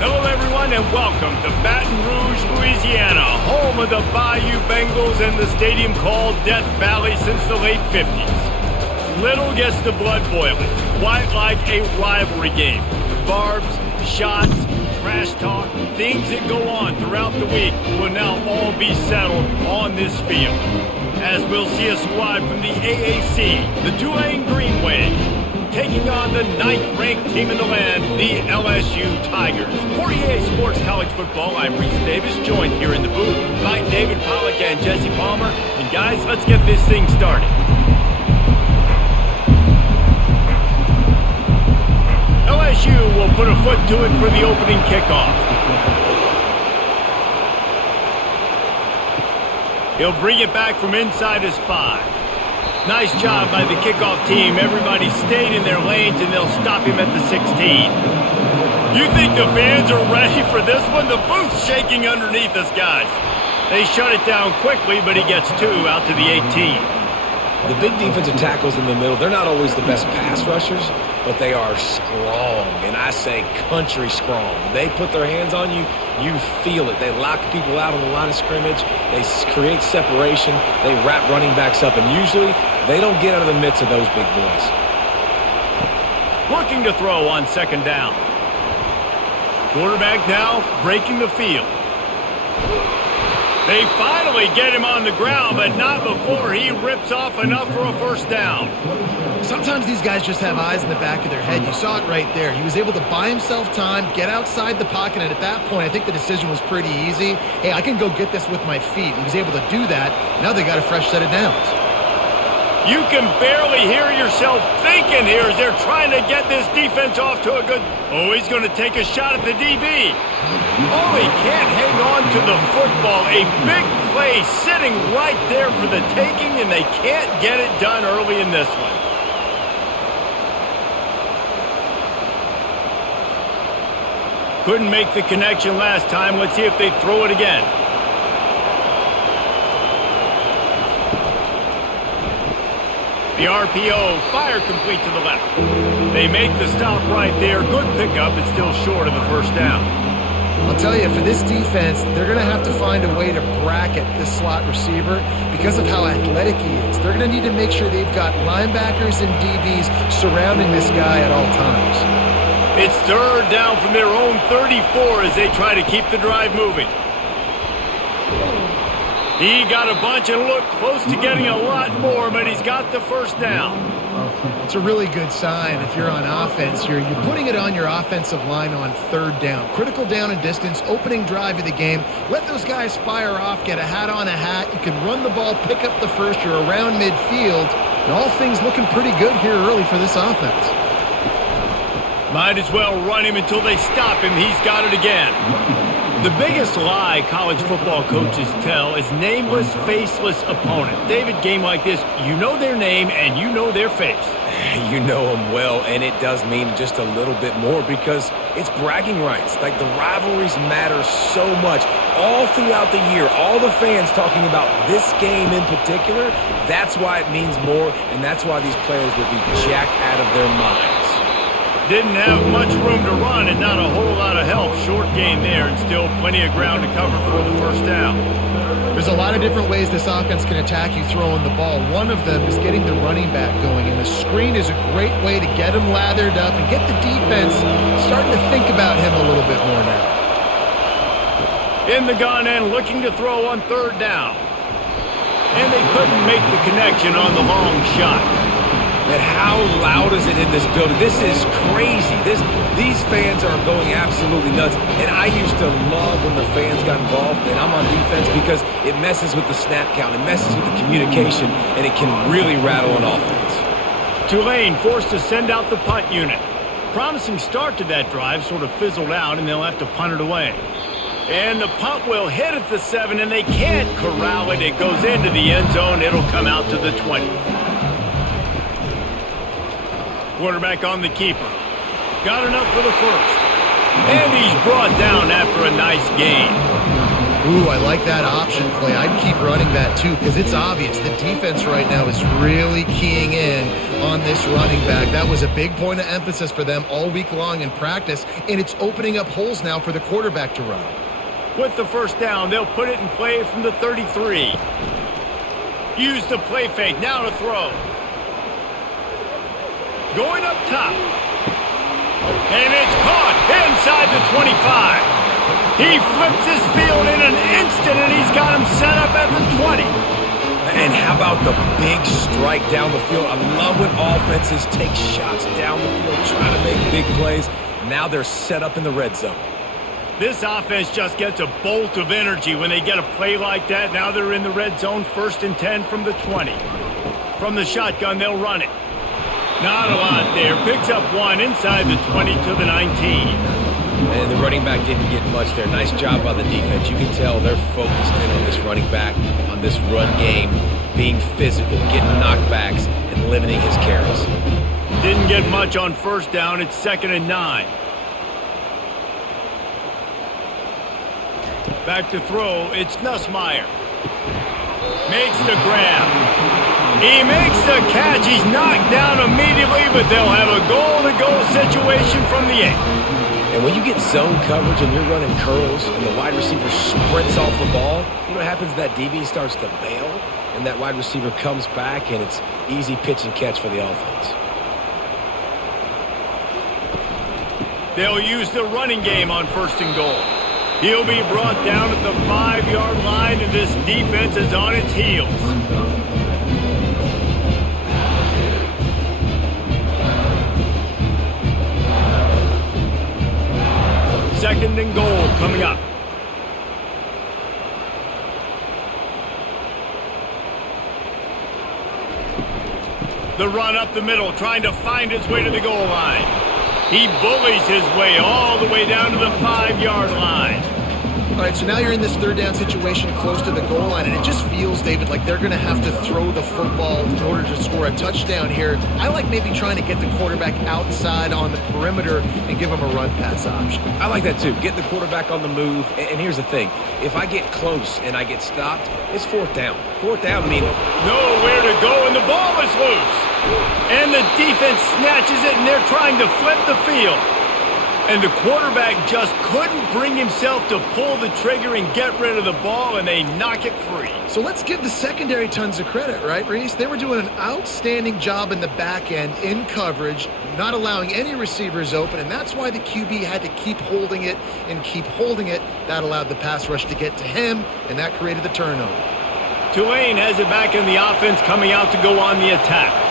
Hello, everyone, and welcome to Baton Rouge, Louisiana, home of the Bayou Bengals and the stadium called Death Valley since the late 50s. Little gets the blood boiling, quite like a rivalry game. Barbs, shots, trash talk, things that go on throughout the week will now all be settled on this field. As we'll see a squad from the AAC, the Tulane Green Wave, taking on the 9th-ranked team in the land, the LSU Tigers. For EA Sports College Football, I'm Reese Davis, joined here in the booth by David Pollack and Jesse Palmer. And guys, let's get this thing started. LSU will put a foot to it for the opening kickoff. He'll bring it back from inside his 5. Nice job by the kickoff team. Everybody stayed in their lanes, and they'll stop him at the 16. You think the fans are ready for this one? The booth's shaking underneath us, guys. They shut it down quickly, but he gets 2 out to the 18. The big defensive tackles in the middle, they're not always the best pass rushers, but they are strong, and I say country strong. They put their hands on you, you feel it. They lock people out on the line of scrimmage. They create separation. They wrap running backs up, and usually they don't get out of the midst of those big boys. Looking to throw on second down. Quarterback now breaking the field. They finally get him on the ground, but not before he rips off enough for a first down. Sometimes these guys just have eyes in the back of their head. You saw it right there. He was able to buy himself time, get outside the pocket, and at that point, I think the decision was pretty easy. Hey, I can go get this with my feet. He was able to do that. Now they got a fresh set of downs. You can barely hear yourself thinking here as they're trying to get this defense off to a good... Oh, he's going to take a shot at the DB. Oh, he can't hang on to the football. A big play sitting right there for the taking, and they can't get it done early in this one. Couldn't make the connection last time. Let's see if they throw it again. The RPO, fire complete to the left. They make the stop right there. Good pickup, but still short of the first down. I'll tell you, for this defense, they're going to have to find a way to bracket this slot receiver because of how athletic he is. They're going to need to make sure they've got linebackers and DBs surrounding this guy at all times. It's third down from their own 34 as they try to keep the drive moving. He got a bunch and looked close to getting a lot more, but he's got the first down. It's a really good sign if you're on offense. You're putting it on your offensive line on third down. Critical down and distance, opening drive of the game. Let those guys fire off, get a hat on a hat. You can run the ball, pick up the first. You're around midfield. And all things looking pretty good here early for this offense. Might as well run him until they stop him. He's got it again. The biggest lie college football coaches tell is nameless, faceless opponent. David, game like this, you know their name and you know their face. You know them well, and it does mean just a little bit more because it's bragging rights. Like, the rivalries matter so much all throughout the year. All the fans talking about this game in particular, that's why it means more, and that's why these players will be jacked out of their minds. Didn't have much room to run and not a whole lot of help. Short game there and still plenty of ground to cover for the first down. There's a lot of different ways this offense can attack you throwing the ball. One of them is getting the running back going, and the screen is a great way to get him lathered up and get the defense starting to think about him a little bit more now. In the gun and looking to throw on third down. And they couldn't make the connection on the long shot. But how loud is it in this building? This is crazy. These fans are going absolutely nuts. And I used to love when the fans got involved, and I'm on defense because it messes with the snap count, it messes with the communication, and it can really rattle an offense. Tulane forced to send out the punt unit. Promising start to that drive sort of fizzled out, and they'll have to punt it away. And the punt will hit at the 7, and they can't corral it. It goes into the end zone. It'll come out to the 20. Quarterback on the keeper. Got enough for the first. And he's brought down after a nice gain. Ooh, I like that option play. I'd keep running that too because it's obvious the defense right now is really keying in on this running back. That was a big point of emphasis for them all week long in practice, and it's opening up holes now for the quarterback to run. With the first down, they'll put it in play from the 33. Use the play fake, now to throw. Going up top. And it's caught inside the 25. He flips his field in an instant, and he's got him set up at the 20. And how about the big strike down the field? I love when offenses take shots down the field, trying to make big plays. Now they're set up in the red zone. This offense just gets a bolt of energy when they get a play like that. Now they're in the red zone, 1st and 10 from the 20. From the shotgun, they'll run it. Not a lot there. Picks up one inside the 20 to the 19. And the running back didn't get much there. Nice job by the defense. You can tell they're focused in on this running back, on this run game, being physical, getting knockbacks, and limiting his carries. Didn't get much on first down. It's 2nd and 9. Back to throw. It's Nussmeier. Makes the grab. He makes the catch. He's knocked down immediately, but they'll have a goal-to-goal situation from the 8. And when you get zone coverage and you're running curls and the wide receiver sprints off the ball, you know what happens? That DB starts to bail, and that wide receiver comes back, and it's easy pitch and catch for the offense. They'll use the running game on 1st and goal. He'll be brought down at the 5-yard line, and this defense is on its heels. Second and goal coming up. The run up the middle, trying to find his way to the goal line. He bullies his way all the way down to the 5-yard line. All right, so now you're in this 3rd down situation close to the goal line, and it just feels, David, like they're going to have to throw the football in order to score a touchdown here. I like maybe trying to get the quarterback outside on the perimeter and give him a run-pass option. I like that too. Get the quarterback on the move. And here's the thing. If I get close and I get stopped, it's 4th down. 4th down means nowhere to go, and the ball is loose. And the defense snatches it, and they're trying to flip the field. And the quarterback just couldn't bring himself to pull the trigger and get rid of the ball, and they knock it free. So let's give the secondary tons of credit, right, Reese? They were doing an outstanding job in the back end in coverage, not allowing any receivers open, and that's why the QB had to keep holding it and keep holding it. That allowed the pass rush to get to him, and that created the turnover. Tulane has it back in the offense, coming out to go on the attack.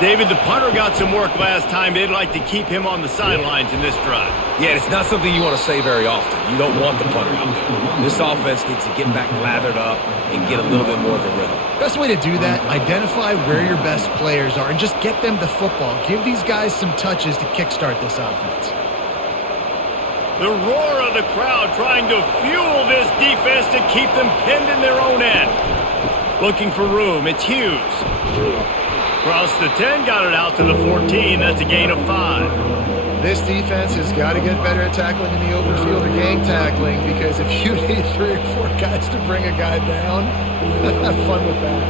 David, the punter got some work last time. They'd like to keep him on the sidelines in this drive. Yeah, it's not something you want to say very often. You don't want the punter out there. This offense needs to get back lathered up and get a little bit more of a rhythm. Best way to do that, identify where your best players are and just get them the football. Give these guys some touches to kickstart this offense. The roar of the crowd trying to fuel this defense to keep them pinned in their own end. Looking for room, it's Hughes. Across the 10, got it out to the 14. That's a gain of 5. This defense has got to get better at tackling in the open field or gang tackling, because if you need 3 or 4 guys to bring a guy down, have fun with that.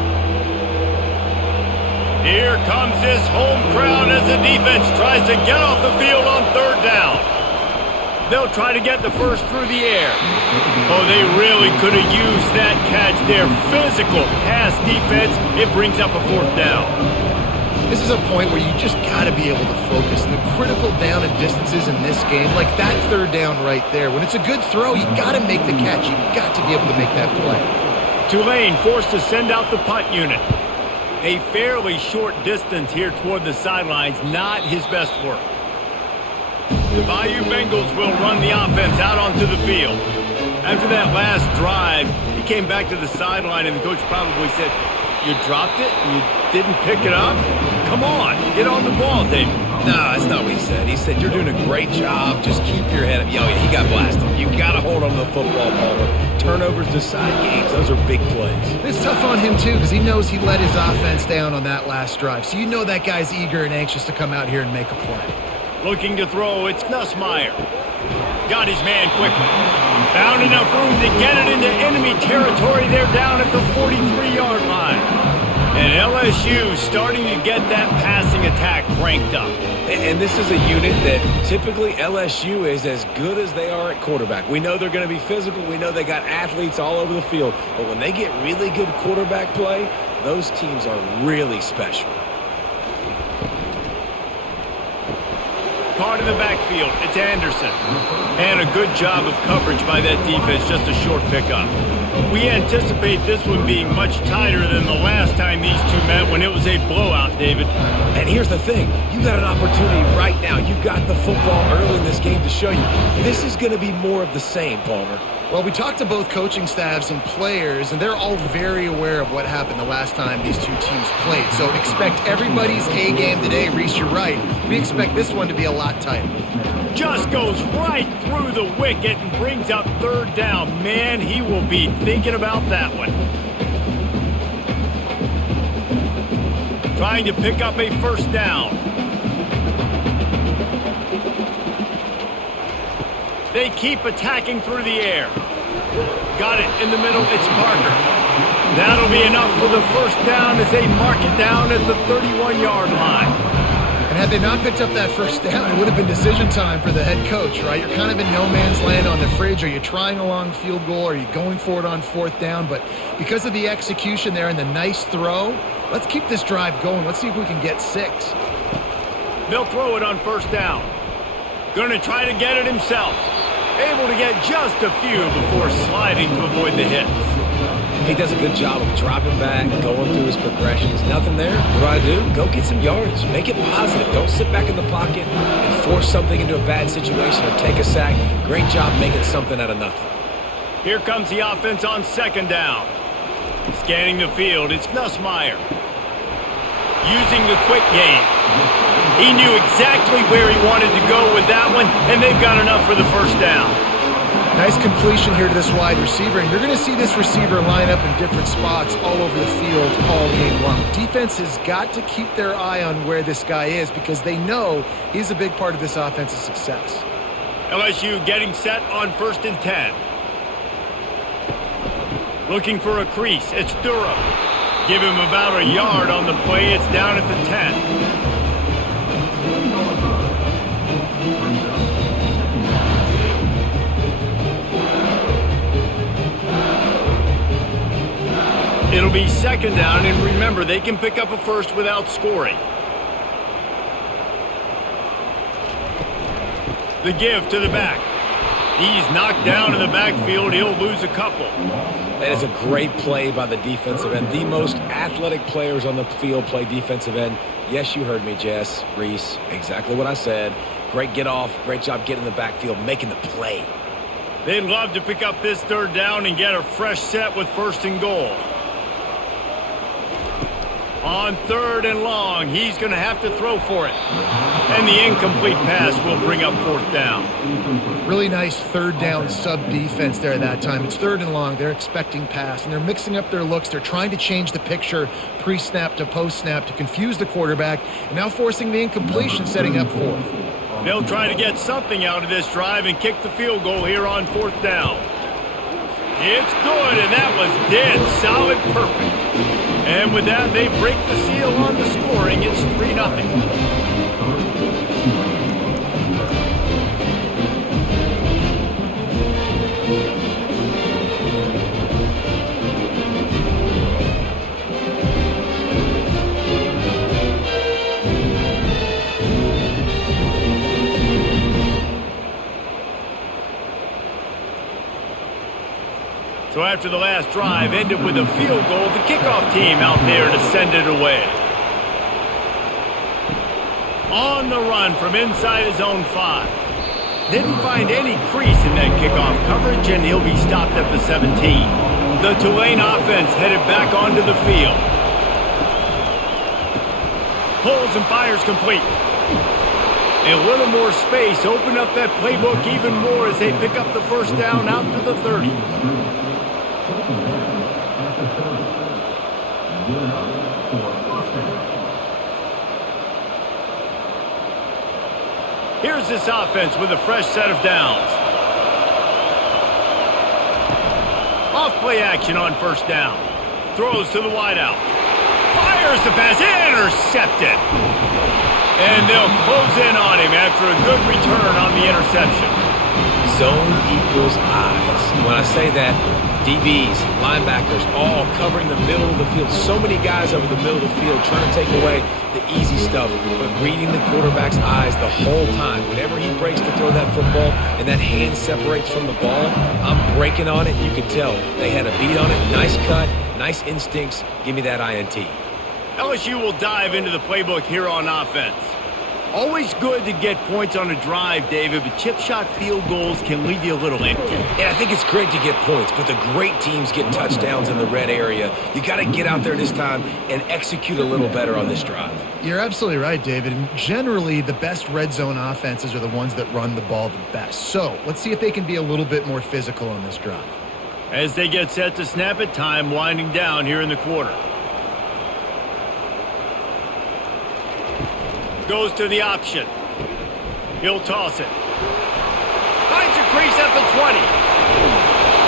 Here comes this home crowd as the defense tries to get off the field on 3rd down. They'll try to get the first through the air. Oh, they really could have used that catch there. Physical pass defense. It brings up a 4th down. This is a point where you just got to be able to focus. And the critical down and distances in this game, like that 3rd down right there, when it's a good throw, you got to make the catch. You got to be able to make that play. Tulane forced to send out the punt unit. A fairly short distance here toward the sidelines. Not his best work. The Bayou Bengals will run the offense out onto the field. After that last drive, he came back to the sideline, and the coach probably said, "You dropped it and you didn't pick it up? Come on, get on the ball, David." No, that's not what he said. He said, "You're doing a great job. Just keep your head up." Yo, he got blasted. You got to hold on to the football, Palmer. Turnovers decide games. Those are big plays. It's tough on him, too, because he knows he let his offense down on that last drive. So you know that guy's eager and anxious to come out here and make a play. Looking to throw, it's Nussmeier. Got his man quickly. Found enough room to get it into enemy territory. They're down at the 43-yard line. And LSU starting to get that passing attack cranked up. And this is a unit that typically LSU is as good as they are at quarterback. We know they're going to be physical. We know they got athletes all over the field. But when they get really good quarterback play, those teams are really special. Caught in the backfield, it's Anderson. And a good job of coverage by that defense, just a short pickup. We anticipate this one being much tighter than the last time these two met when it was a blowout, David. And here's the thing. You got an opportunity right now. You got the football early in this game to show you. This is going to be more of the same, Palmer. Well, we talked to both coaching staffs and players, and they're all very aware of what happened the last time these two teams played. So expect everybody's A game today. Reese, you're right. We expect this one to be a lot tighter. Just goes right through the wicket and brings up third down. Man, he will be thinking about that one. Trying to pick up a first down. They keep attacking through the air. Got it in the middle. It's Parker. That'll be enough for the first down as they mark it down at the 31-yard line. And had they not picked up that first down, it would have been decision time for the head coach, right? You're kind of in no man's land on the fridge. Are you trying a long field goal? Are you going for it on fourth down? But because of the execution there and the nice throw, let's keep this drive going. Let's see if we can get 6. They'll throw it on first down. Going to try to get it himself. Able to get just a few before sliding to avoid the hits. He does a good job of dropping back, going through his progressions. Nothing there. What do? Go get some yardage. Make it positive. Don't sit back in the pocket and force something into a bad situation or take a sack. Great job making something out of nothing. Here comes the offense on second down. Scanning the field, it's Nussmeier. Using the quick game. He knew exactly where he wanted to go with that one, and they've got enough for the first down. Nice completion here to this wide receiver, and you're going to see this receiver line up in different spots all over the field all game long. Defense has got to keep their eye on where this guy is because they know he's a big part of this offense's success. LSU getting set on 1st and 10. Looking for a crease. It's Durham. Give him about a yard on the play. It's down at the 10. It'll be second down, and remember, they can pick up a first without scoring. The give to the back. He's knocked down in the backfield. He'll lose a couple. That is a great play by the defensive end. The most athletic players on the field play defensive end. Yes, you heard me, Jess, Reese. Exactly what I said. Great get off. Great job getting in the backfield, making the play. They'd love to pick up this third down and get a fresh set with 1st and goal. On 3rd and long, he's going to have to throw for it. And the incomplete pass will bring up 4th down. Really nice 3rd down sub-defense there that time. It's 3rd and long. They're expecting pass, and they're mixing up their looks. They're trying to change the picture pre-snap to post-snap to confuse the quarterback, and now forcing the incompletion, setting up 4th. They'll try to get something out of this drive and kick the field goal here on 4th down. It's good, and that was dead solid perfect. And with that, they break the seal on the scoring. It's 3-0. So after the last drive ended with a field goal, the kickoff team out there to send it away. On the run from inside his own 5. Didn't find any crease in that kickoff coverage, and he'll be stopped at the 17. The Tulane offense headed back onto the field. Pulls and fires complete. A little more space, open up that playbook even more as they pick up the first down out to the 30. Here's this offense with a fresh set of downs. Off play action on first down. Throws to the wideout. Fires the pass. Intercepted. And they'll close in on him after a good return on the interception. Zone equals eyes. When I say that, DBs, linebackers, all covering the middle of the field. So many guys over the middle of the field trying to take away the easy stuff, but reading the quarterback's eyes the whole time. Whenever he breaks to throw that football and that hand separates from the ball, I'm breaking on it. You can tell they had a beat on it. Nice cut, nice instincts. Give me that INT. LSU will dive into the playbook here on offense. Always good to get points on a drive, David, but chip shot field goals can leave you a little empty. Yeah, I think it's great to get points, but the great teams get touchdowns in the red area. You got to get out there this time and execute a little better on this drive. You're absolutely right, David. And generally, the best red zone offenses are the ones that run the ball the best. So let's see if they can be a little bit more physical on this drive. As they get set to snap it, time winding down here in the quarter. Goes to the option. He'll toss it. Finds a crease at the 20.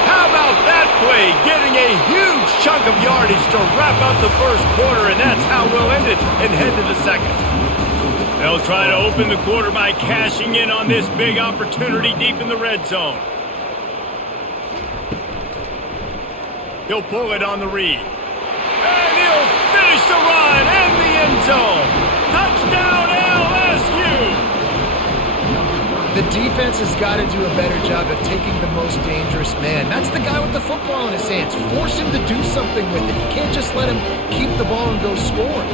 How about that play? Getting a huge chunk of yardage to wrap up the first quarter, and that's how we'll end it and head to the second. They'll try to open the quarter by cashing in on this big opportunity deep in the red zone. He'll pull it on the read. And he'll finish the run in the end zone. Touchdown, LSU! The defense has got to do a better job of taking the most dangerous man. That's the guy with the football in his hands. Force him to do something with it. You can't just let him keep the ball and go score.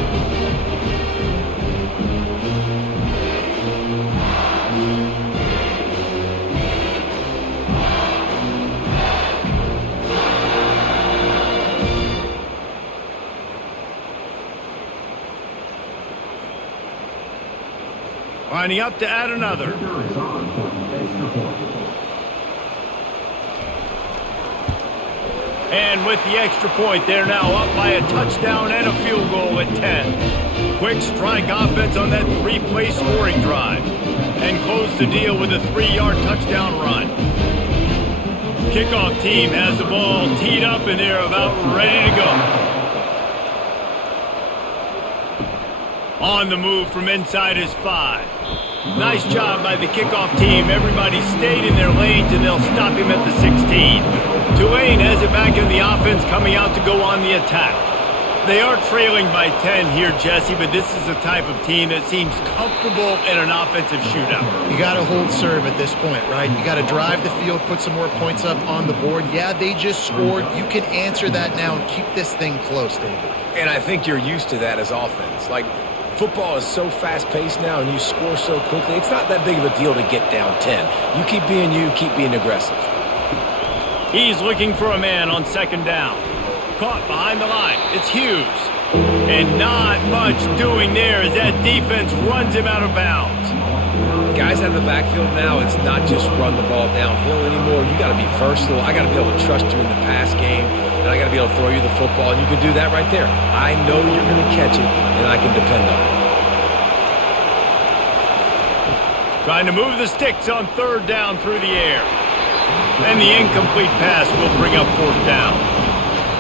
Lining up to add another. And with the extra point, they're now up by a touchdown and a field goal at 10. Quick strike offense on that three-play scoring drive. And close the deal with a 3-yard touchdown run. Kickoff team has the ball teed up and they're about ready to go. On the move from inside his 5. Nice job by the kickoff team. Everybody stayed in their lanes, and they'll stop him at the 16. Tulane has it back in the offense, coming out to go on the attack. They are trailing by 10 here, Jesse, but this is the type of team that seems comfortable in an offensive shootout. You got to hold serve at this point, right? You got to drive the field, put some more points up on the board. Yeah, they just scored. You can answer that now and keep this thing close, David. And I think you're used to that as offense. Like, football is so fast-paced now and you score so quickly, it's not that big of a deal to get down 10. You keep being you, keep being aggressive. He's looking for a man on second down. Caught behind the line. It's Hughes. And not much doing there as that defense runs him out of bounds. Guys out of the backfield now, it's not just run the ball downhill anymore. You got to be versatile. I got to be able to trust you in the pass game, and I got to be able to throw you the football, and you can do that right there. I know you're going to catch it, and I can depend on it. Trying to move the sticks on third down through the air. And the incomplete pass will bring up fourth down.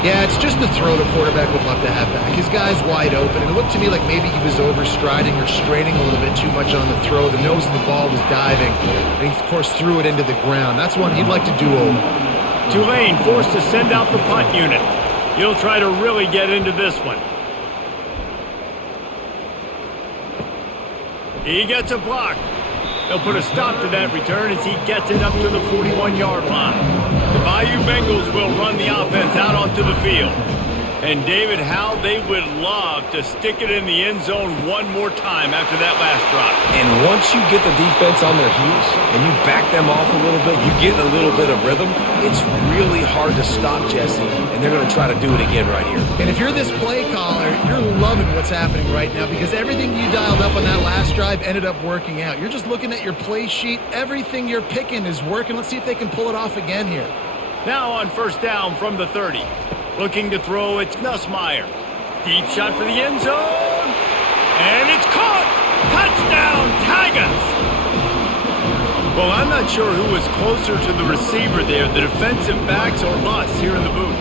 Yeah, it's just the throw the quarterback would love to have back. His guy's wide open, and it looked to me like maybe he was overstriding or straining a little bit too much on the throw. The nose of the ball was diving, and he, of course, threw it into the ground. That's one he'd like to do over. Tulane forced to send out the punt unit. He'll try to really get into this one. He gets a block. They'll put a stop to that return as he gets it up to the 41-yard line. The Bayou Bengals will run the offense out onto the field. And David, how they would love to stick it in the end zone one more time after that last drop. And once you get the defense on their heels and you back them off a little bit, you get a little bit of rhythm, it's really hard to stop, Jesse, and they're going to try to do it again right here. And if you're this play caller, you're loving what's happening right now because everything you dialed up on that last drive ended up working out. You're just looking at your play sheet. Everything you're picking is working. Let's see if they can pull it off again here. Now on first down from the 30. Looking to throw, it's Nussmeier. Deep shot for the end zone. And it's caught! Touchdown, Tigers! Well, I'm not sure who was closer to the receiver there, the defensive backs or us here in the booth.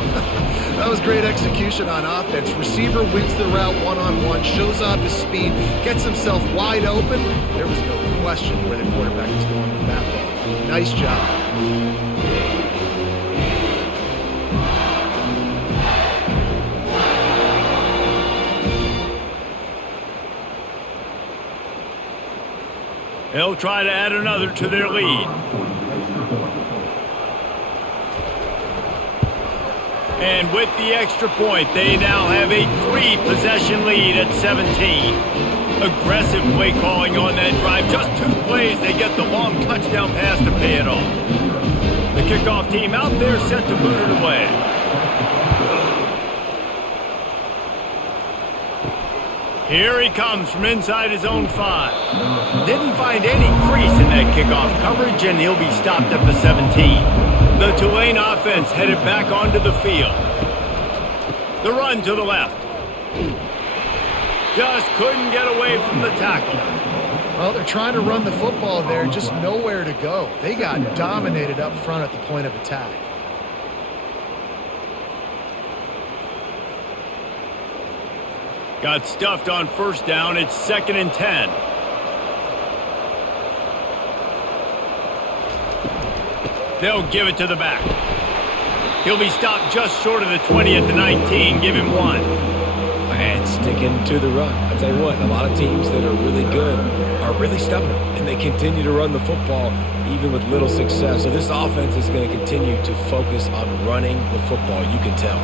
That was great execution on offense. Receiver wins the route one-on-one, shows off his speed, gets himself wide open. There was no question where the quarterback was going with that ball. Nice job. They'll try to add another to their lead. And with the extra point, they now have a 3-possession lead at 17. Aggressive play calling on that drive. Just 2 plays, they get the long touchdown pass to pay it off. The kickoff team out there set to boot it away. Here he comes from inside his own 5. Didn't find any crease in that kickoff coverage, and he'll be stopped at the 17. The Tulane offense headed back onto the field. The run to the left. Just couldn't get away from the tackle. Well, they're trying to run the football there, just nowhere to go. They got dominated up front at the point of attack. Got stuffed on first down. It's 2nd and 10. They'll give it to the back. He'll be stopped just short of the 20 at the 19. Give him 1. And sticking to the run. I tell you what, a lot of teams that are really good are really stubborn, and they continue to run the football even with little success. So this offense is going to continue to focus on running the football, you can tell.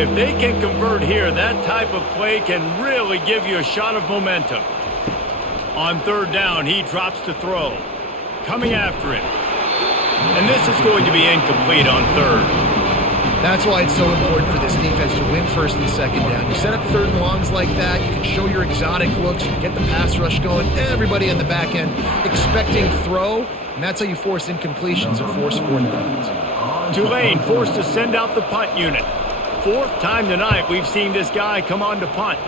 If they can convert here, that type of play can really give you a shot of momentum. On 3rd down, he drops to throw. Coming after him. And this is going to be incomplete on 3rd. That's why it's so important for this defense to win 1st and 2nd down. You set up 3rd and longs like that, you can show your exotic looks, you can get the pass rush going, everybody in the back end expecting throw, and that's how you force incompletions and force 4th downs. Tulane forced to send out the punt unit. 4th time tonight we've seen this guy come on to punt.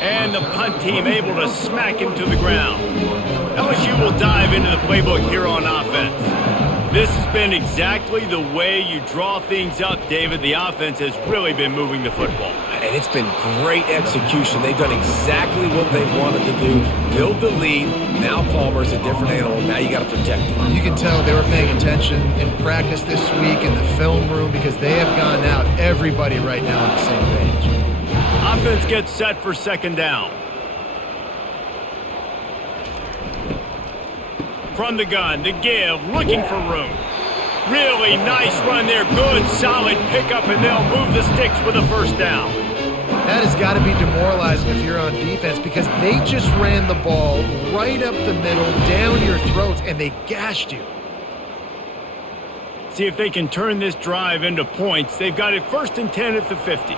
And the punt team able to smack him to the ground. LSU will dive into the playbook here on offense. This has been exactly the way you draw things up, David. The offense has really been moving the football. And it's been great execution. They've done exactly what they've wanted to do. Build the lead. Now Palmer's a different animal. Now you got to protect him. You can tell they were paying attention in practice this week in the film room because they have gone out, everybody right now on the same page. Offense gets set for 2nd down. From the gun, to give, looking for room. Really nice run there. Good, solid pickup, and they'll move the sticks with a 1st down. That has got to be demoralizing if you're on defense because they just ran the ball right up the middle, down your throats, and they gashed you. See if they can turn this drive into points. They've got it 1st and 10 at the 50.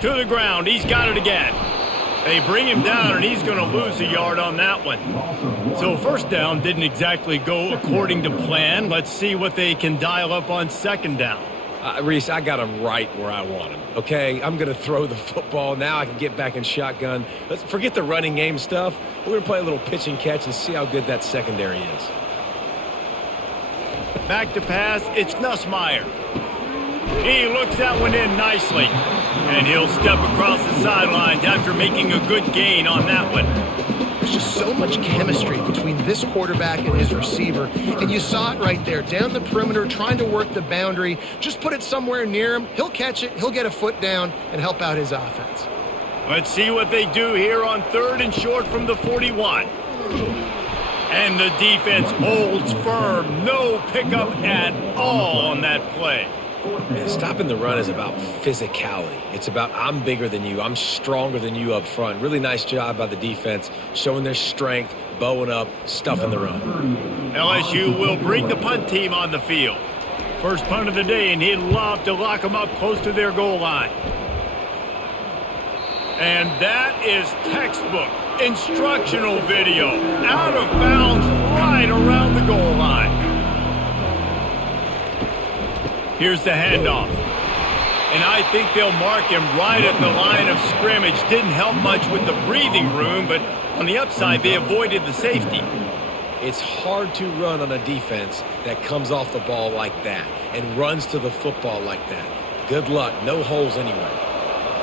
To the ground. He's got it again. They bring him down, and he's going to lose a yard on that one. So 1st down didn't exactly go according to plan. Let's see what they can dial up on 2nd down. Reese, I got him right where I want him, okay? I'm going to throw the football. Now I can get back in shotgun. Let's forget the running game stuff. We're going to play a little pitch and catch and see how good that secondary is. Back to pass. It's Nussmeier. He looks that one in nicely. And he'll step across the sidelines after making a good gain on that one. There's just so much chemistry between this quarterback and his receiver. And you saw it right there, down the perimeter, trying to work the boundary. Just put it somewhere near him. He'll catch it. He'll get a foot down and help out his offense. Let's see what they do here on 3rd and short from the 41. And the defense holds firm. No pickup at all on that play. Stopping the run is about physicality. It's about I'm bigger than you. I'm stronger than you up front. Really nice job by the defense, showing their strength, bowing up, stuffing the run. LSU will bring the punt team on the field. First punt of the day, and he'd love to lock them up close to their goal line. And that is textbook instructional video. Out of bounds right around the goal line. Here's the handoff. And I think they'll mark him right at the line of scrimmage. Didn't help much with the breathing room, but on the upside, they avoided the safety. It's hard to run on a defense that comes off the ball like that and runs to the football like that. Good luck. No holes anyway.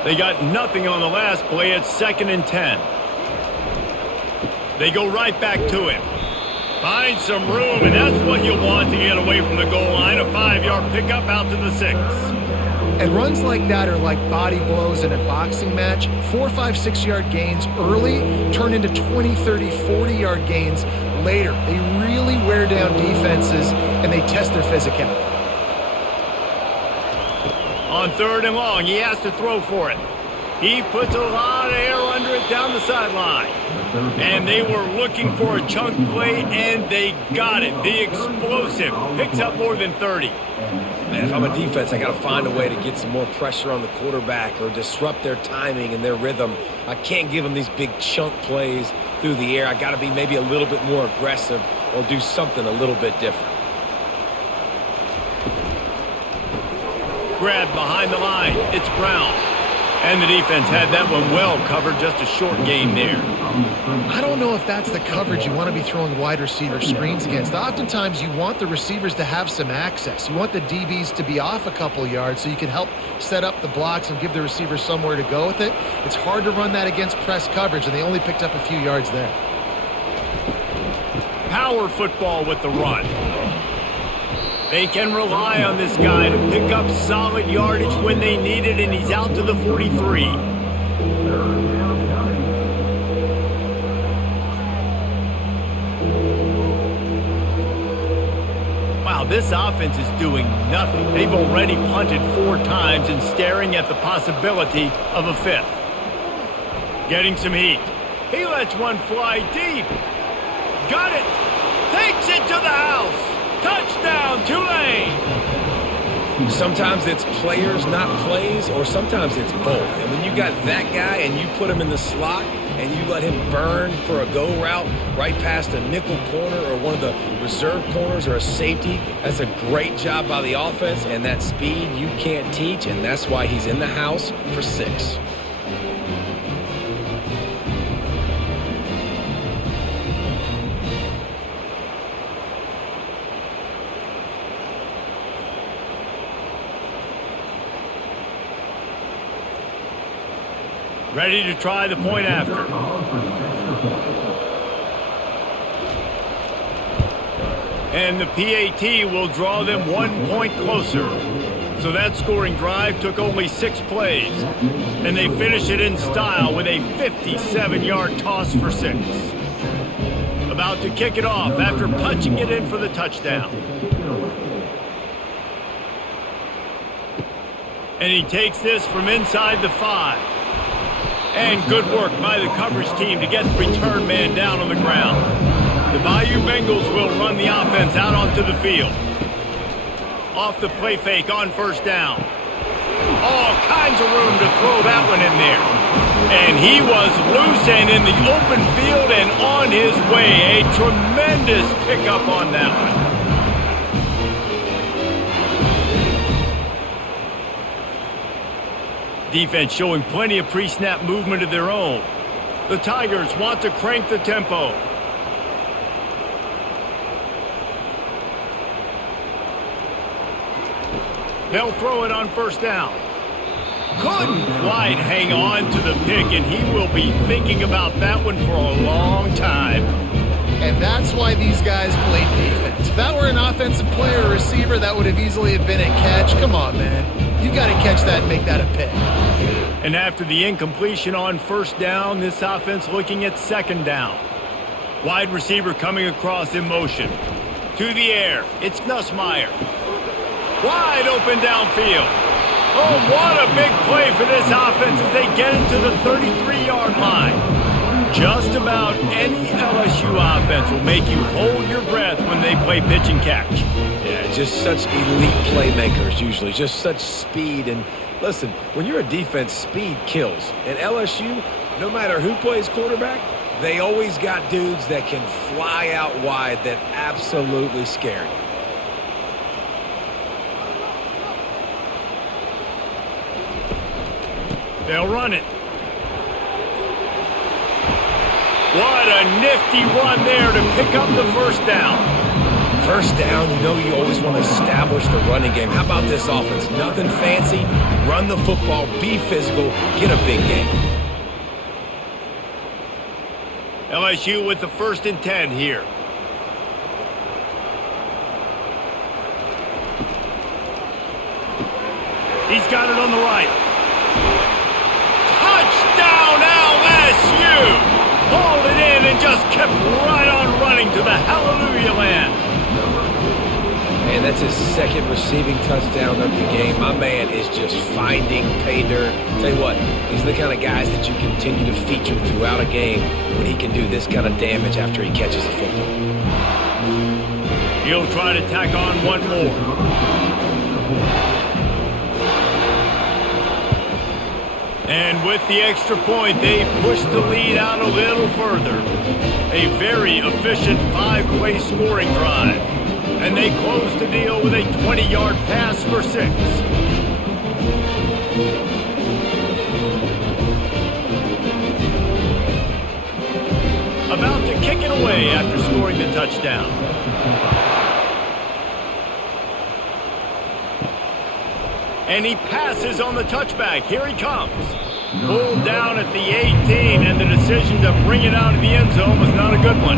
They got nothing on the last play. It's 2nd and 10. They go right back to him. Find some room, and that's what you want to get away from the goal line. A 5-yard pickup out to the 6. And runs like that are like body blows in a boxing match. 4, 5, 6-yard gains early turn into 20, 30, 40-yard gains later. They really wear down defenses, and they test their physicality. On 3rd and long, he has to throw for it. He puts a lot of air under it down the sideline. And they were looking for a chunk play, and they got it. The explosive picks up more than 30. Man, if I'm a defense, I got to find a way to get some more pressure on the quarterback or disrupt their timing and their rhythm. I can't give them these big chunk plays through the air. I got to be maybe a little bit more aggressive or do something a little bit different. Grab behind the line. It's Brown. And the defense had that one well covered. Just a short gain there. I don't know if that's the coverage you want to be throwing wide receiver screens against. Oftentimes, you want the receivers to have some access. You want the DBs to be off a couple yards so you can help set up the blocks and give the receivers somewhere to go with it. It's hard to run that against press coverage, and they only picked up a few yards there. Power football with the run. They can rely on this guy to pick up solid yardage when they need it, and he's out to the 43. Wow, this offense is doing nothing. They've already punted 4 times and staring at the possibility of a 5th. Getting some heat. He lets one fly deep. Got it. Takes it to the house. Touchdown, Tulane! Sometimes it's players, not plays, or sometimes it's both. And when you got that guy and you put him in the slot and you let him burn for a go route right past a nickel corner or one of the reserve corners or a safety, that's a great job by the offense, and that speed you can't teach, and that's why he's in the house for 6. Ready to try the point after. And the PAT will draw them 1 point closer. So that scoring drive took only 6 plays. And they finish it in style with a 57-yard toss for 6. About to kick it off after punching it in for the touchdown. And he takes this from inside the 5. And good work by the coverage team to get the return man down on the ground. The Bayou Bengals will run the offense out onto the field. Off the play fake on 1st down. All kinds of room to throw that one in there. And he was loose and in the open field and on his way. A tremendous pickup on that one. Defense showing plenty of pre-snap movement of their own. The Tigers want to crank the tempo. They'll throw it on 1st down. Couldn't quite hang on to the pick, and he will be thinking about that one for a long time. And that's why these guys played defense. If that were an offensive player or receiver, that would have easily have been a catch. Come on, man. You've got to catch that and make that a pick. And after the incompletion on 1st down, this offense looking at 2nd down. Wide receiver coming across in motion. To the air, it's Nussmeier. Wide open downfield. Oh, what a big play for this offense as they get it to the 33-yard line. Just about any LSU offense will make you hold your breath when they play pitch and catch. Yeah, just such elite playmakers usually, just such speed. And listen, when you're a defense, speed kills. And LSU, no matter who plays quarterback, they always got dudes that can fly out wide that absolutely scare you. They'll run it. What a nifty run there to pick up the first down. First down, you know you always want to establish the running game. How about this offense? Nothing fancy. Run the football, be physical, get a big game. LSU with the 1st and 10 here. He's got it on the right. Touchdown LSU! Hauled it in and just kept right on running to the hallelujah land. Man, that's his 2nd receiving touchdown of the game. My man is just finding pay dirt. Tell you what, these are the kind of guys that you continue to feature throughout a game when he can do this kind of damage after he catches the football. He'll try to tack on one more. And with the extra point, they push the lead out a little further. A very efficient 5-play scoring drive. And they close the deal with a 20-yard pass for 6. About to kick it away after scoring the touchdown. And he passes on the touchback. Here he comes. Pulled down at the 18, and the decision to bring it out of the end zone was not a good one.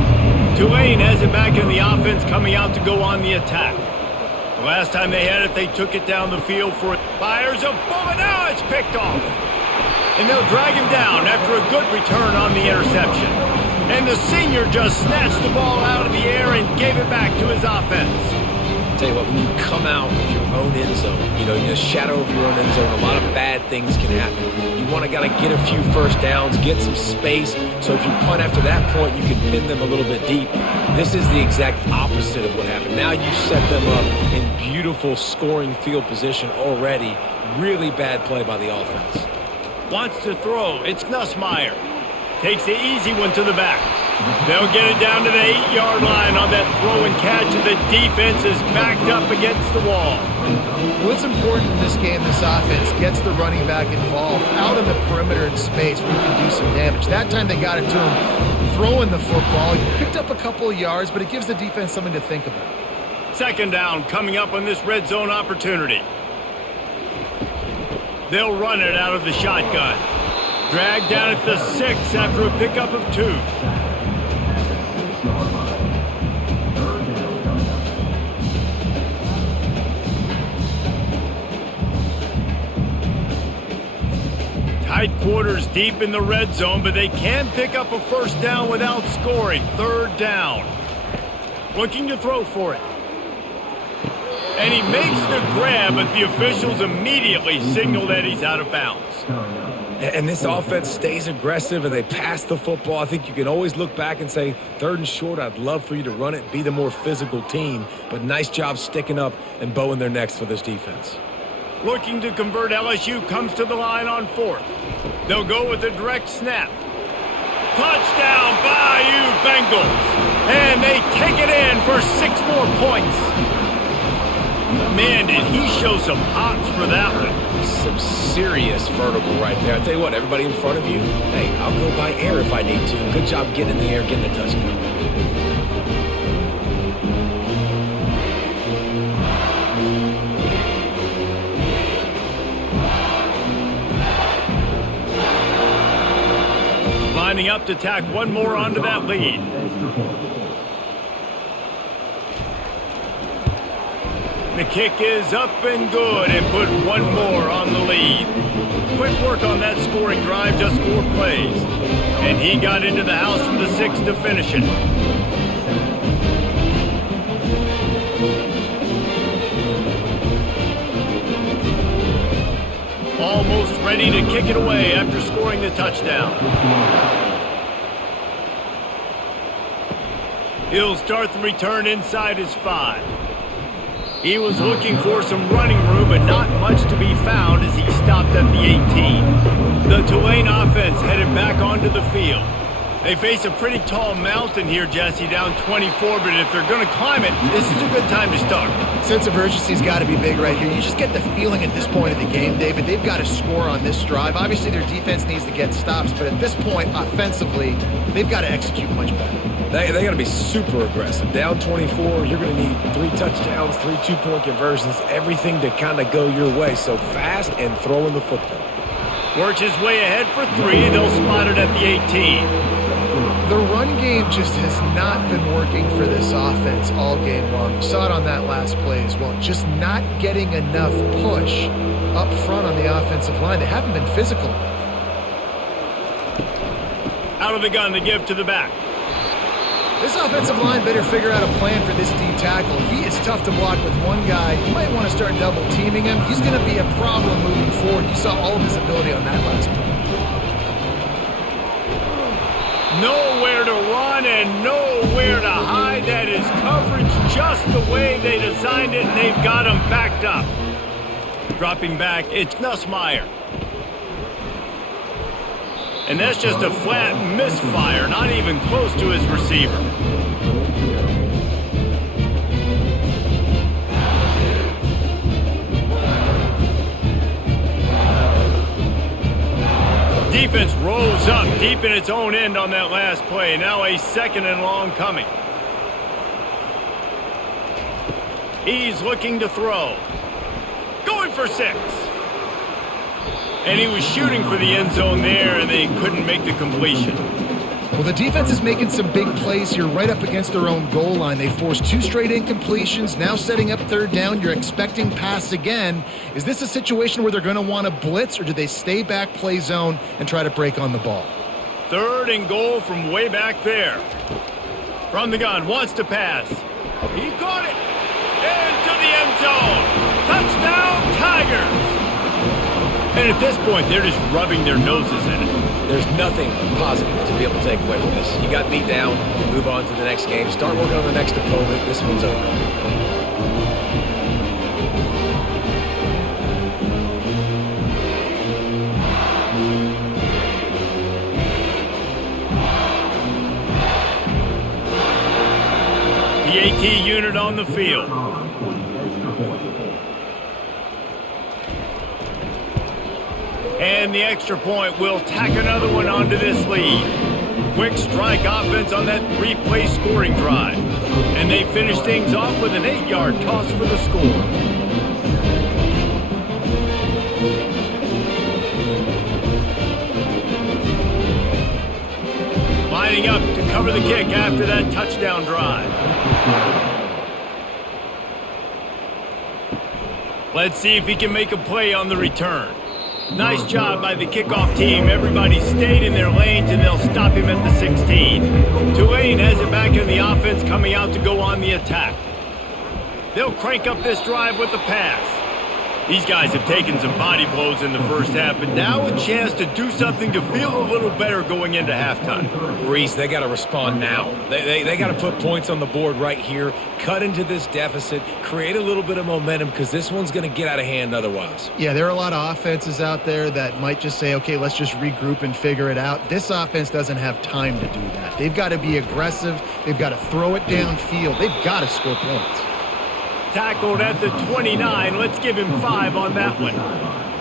Tulane has it back in the offense, coming out to go on the attack. The last time they had it, they took it down the field for it. Fires a bullet. Now it's picked off. And they'll drag him down after a good return on the interception. And the senior just snatched the ball out of the air and gave it back to his offense. Tell you what, when you come out of your own end zone, in the shadow of your own end zone, a lot of bad things can happen. You want to get a few first downs, get some space, so if you punt after that point, you can pin them a little bit deep. This is the exact opposite of what happened. Now you set them up in beautiful scoring field position already. Really bad play by the offense. Wants to throw. It's Nussmeier. Takes the easy one to the back. They'll get it down to the 8-yard line on that throw and catch, and the defense is backed up against the wall. What's important in this game, this offense gets the running back involved out in the perimeter in space where he can do some damage. That time they got it to him throwing the football. He picked up a couple of yards, but it gives the defense something to think about. 2nd down coming up on this red zone opportunity. They'll run it out of the shotgun. Dragged down at the 6 after a pickup of 2. Tight quarters deep in the red zone, but they can pick up a first down without scoring. 3rd down. Looking to throw for it. And he makes the grab, but the officials immediately signal that he's out of bounds. And this offense stays aggressive and they pass the football. I think you can always look back and say, 3rd and short, I'd love for you to run it, be the more physical team. But nice job sticking up and bowing their necks for this defense. Looking to convert, LSU comes to the line on 4th. They'll go with a direct snap. Touchdown, Bayou Bengals. And they take it in for 6 more points. Man, did he show some hops for that one. Some serious vertical right there. I tell you what, everybody in front of you, hey, I'll go by air if I need to. Good job getting in the air, getting a touchdown. Lining up to tack one more onto that lead. The kick is up and good and put one more on the lead. Quick work on that scoring drive, just 4 plays. And he got into the house from the 6 to finish it. Almost ready to kick it away after scoring the touchdown. He'll start the return inside his 5. He was looking for some running room, but not much to be found as he stopped at the 18. The Tulane offense headed back onto the field. They face a pretty tall mountain here, Jesse, down 24, but if they're going to climb it, this is a good time to start. Sense of urgency's got to be big right here. You just get the feeling at this point of the game, David, they've got to score on this drive. Obviously, their defense needs to get stops, but at this point, offensively, they've got to execute much better. They got to be super aggressive. Down 24, you're going to need 3 touchdowns, 3 two-point conversions, everything to kind of go your way. So fast and throwing the football. Works his way ahead for 3. They'll spot it at the 18. The run game just has not been working for this offense all game long. You saw it on that last play as well. Just not getting enough push up front on the offensive line. They haven't been physical. Out of the gun to give to the back. This offensive line better figure out a plan for this D tackle. He is tough to block with one guy. You might want to start double teaming him. He's going to be a problem moving forward. You saw all of his ability on that last play. Nowhere to run and nowhere to hide. That is coverage just the way they designed it, and they've got him backed up. Dropping back, it's Nussmeier. And that's just a flat misfire, not even close to his receiver. Defense rolls up deep in its own end on that last play. Now a 2nd and long coming. He's looking to throw. Going for 6. And he was shooting for the end zone there, and they couldn't make the completion. Well, the defense is making some big plays here right up against their own goal line. They forced 2 straight incompletions, now setting up 3rd down. You're expecting pass again. Is this a situation where they're going to want to blitz, or do they stay back, play zone, and try to break on the ball? 3rd and goal from way back there. From the gun, wants to pass. He caught it. Into the end zone. Touchdown, Tigers. And at this point, they're just rubbing their noses in it. There's nothing positive to be able to take away from this. You got beat down, you move on to the next game, start working on the next opponent. This one's over. The AT unit on the field. And the extra point will tack another one onto this lead. Quick strike offense on that 3-play scoring drive. And they finish things off with an 8-yard toss for the score. Lining up to cover the kick after that touchdown drive. Let's see if he can make a play on the return. Nice job by the kickoff team. Everybody stayed in their lanes, and they'll stop him at the 16. Tulane has it back in the offense, coming out to go on the attack. They'll crank up this drive with the pass. These guys have taken some body blows in the first half, but now a chance to do something to feel a little better going into halftime. Reese, they got to respond now. They got to put points on the board right here, cut into this deficit, create a little bit of momentum, because this one's going to get out of hand otherwise. Yeah, there are a lot of offenses out there that might just say, okay, let's just regroup and figure it out. This offense doesn't have time to do that. They've got to be aggressive. They've got to throw it downfield. They've got to score points. Tackled at the 29. Let's give him 5 on that one.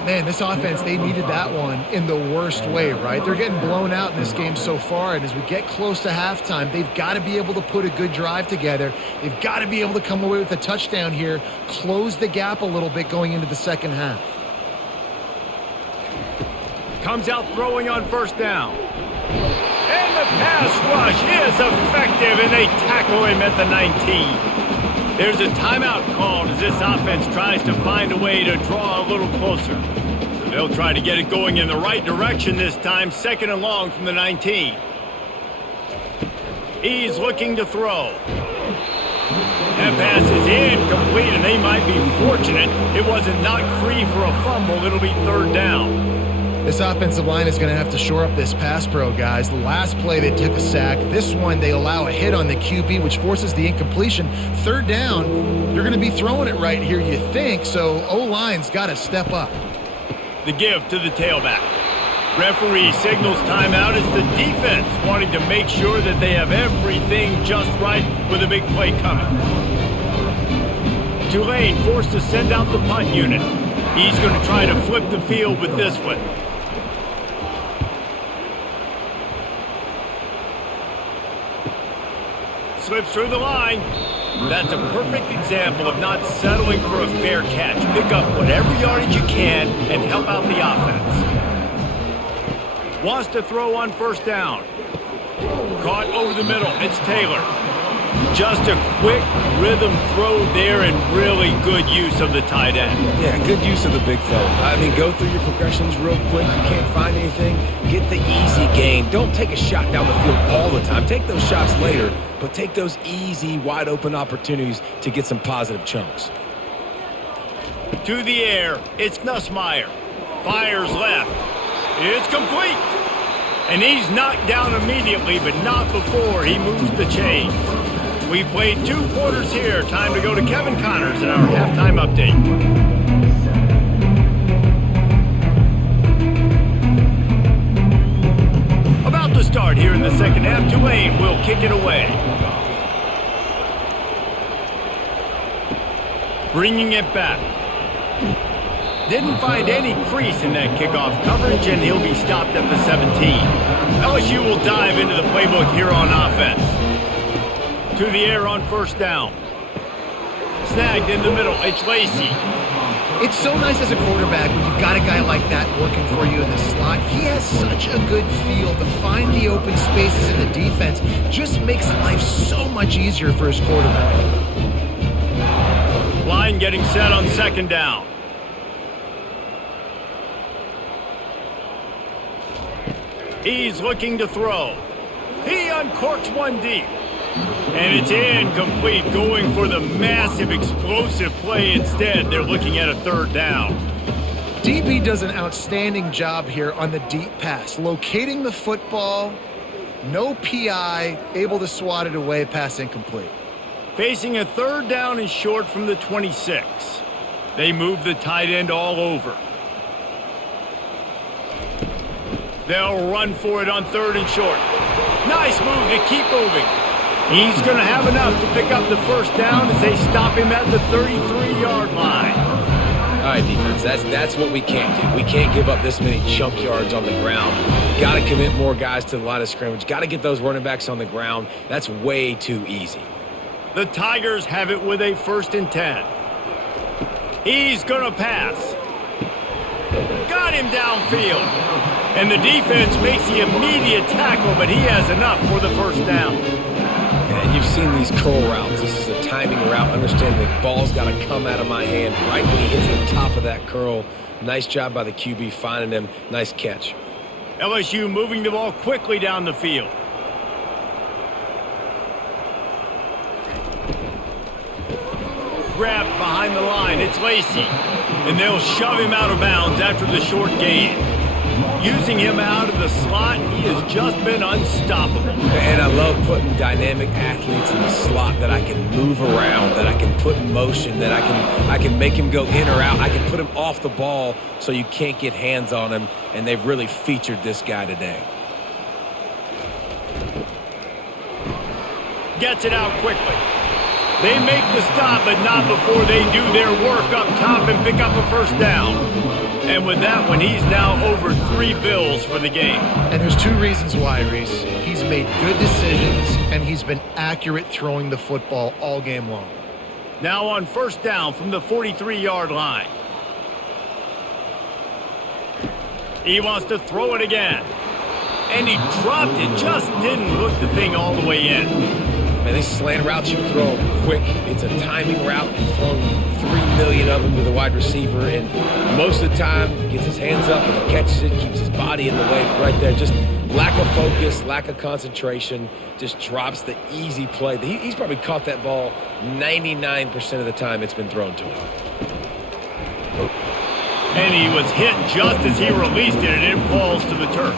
Man, this offense, they needed that one in the worst way, right? They're getting blown out in this game so far, and as we get close to halftime, they've got to be able to put a good drive together. They've got to be able to come away with a touchdown here, close the gap a little bit going into the second half. Comes out throwing on 1st down. And the pass rush is effective, and they tackle him at the 19. There's a timeout called as this offense tries to find a way to draw a little closer. They'll try to get it going in the right direction this time, 2nd and long from the 19. He's looking to throw. That pass is incomplete, and they might be fortunate it wasn't knocked free for a fumble. It'll be 3rd down. This offensive line is going to have to shore up this pass pro, guys. The last play, they took a sack. This one, they allow a hit on the QB, which forces the incompletion. 3rd down, you're going to be throwing it right here, you think, so O-line's got to step up. The give to the tailback. Referee signals timeout as the defense wanting to make sure that they have everything just right with a big play coming. Tulane forced to send out the punt unit. He's going to try to flip the field with this one. Slips through the line. That's a perfect example of not settling for a fair catch. Pick up whatever yardage you can and help out the offense. Wants to throw on first down. Caught over the middle. It's Taylor. Just a quick rhythm throw there and really good use of the tight end. Yeah, good use of the big fella. I mean, go through your progressions real quick. You can't find anything, get the easy gain. Don't take a shot down the field all the time. Take those shots later, but take those easy, wide-open opportunities to get some positive chunks. To the air, it's Nussmeier. Fires left. It's complete. And he's knocked down immediately, but not before he moves the chains. We've played 2 quarters here. Time to go to Kevin Connors in our halftime update. About to start here in the second half. Tulane will kick it away. Bringing it back. Didn't find any crease in that kickoff coverage, and he'll be stopped at the 17. LSU will dive into the playbook here on offense. To the air on first down. Snagged in the middle. It's Lacey. It's so nice as a quarterback when you've got a guy like that working for you in the slot. He has such a good feel to find the open spaces in the defense. Just makes life so much easier for his quarterback. Line getting set on second down. He's looking to throw. He uncorks one deep. And it's incomplete, going for the massive explosive play instead. They're looking at a third down. DB does an outstanding job here on the deep pass. Locating the football, no PI, able to swat it away, pass incomplete. Facing a third down and short from the 26. They move the tight end all over. They'll run for it on third and short. Nice move to keep moving. He's going to have enough to pick up the first down as they stop him at the 33-yard line. All right, defense, that's what we can't do. We can't give up this many chunk yards on the ground. Got to commit more guys to the line of scrimmage. Got to get those running backs on the ground. That's way too easy. The Tigers have it with a 1st and 10. He's going to pass. Got him downfield. And the defense makes the immediate tackle, but he has enough for the first down. And you've seen these curl routes. This is a timing route. Understanding the ball's got to come out of my hand right when he hits the top of that curl. Nice job by the QB finding him. Nice catch. LSU moving the ball quickly down the field. Grabbed behind the line. It's Lacey. And they'll shove him out of bounds after the short gain. Using him out of the slot, he has just been unstoppable. And I love putting dynamic athletes in the slot that I can move around, that I can put in motion, that I can make him go in or out. I can put him off the ball so you can't get hands on him, and they've really featured this guy today. Gets it out quickly. They make the stop, but not before they do their work up top and pick up a first down. And with that one, he's now over 3 bills for the game. And there's 2 reasons why, Reese. He's made good decisions, and he's been accurate throwing the football all game long. Now on first down from the 43-yard line. He wants to throw it again. And he dropped it, just didn't look the thing all the way in. Man, these slant routes you throw quick. It's a timing route. You've thrown 3 million of them to the wide receiver, and most of the time gets his hands up and he catches it, keeps his body in the way right there. Just lack of focus, lack of concentration, just drops the easy play. He's probably caught that ball 99% of the time it's been thrown to him. And he was hit just as he released it, and it falls to the turf.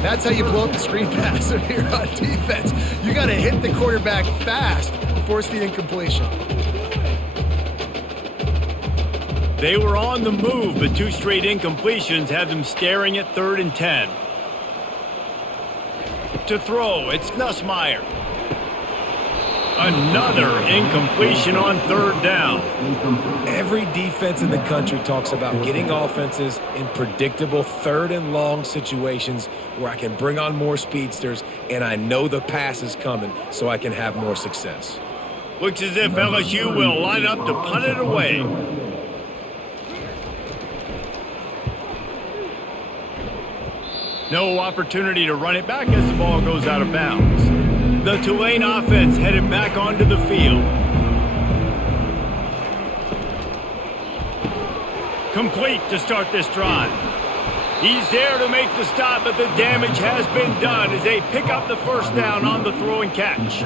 That's how you blow up the screen pass here on defense. You got to hit the quarterback fast to force the incompletion. They were on the move, but 2 straight incompletions had them staring at 3rd and 10. To throw, it's Nussmeier. Another incompletion on 3rd down. Every defense in the country talks about getting offenses in predictable 3rd and long situations where I can bring on more speedsters and I know the pass is coming so I can have more success. Looks as if LSU will line up to punt it away. No opportunity to run it back as the ball goes out of bounds. The Tulane offense headed back onto the field. Complete to start this drive. He's there to make the stop, but the damage has been done as they pick up the 1st down on the throw and catch.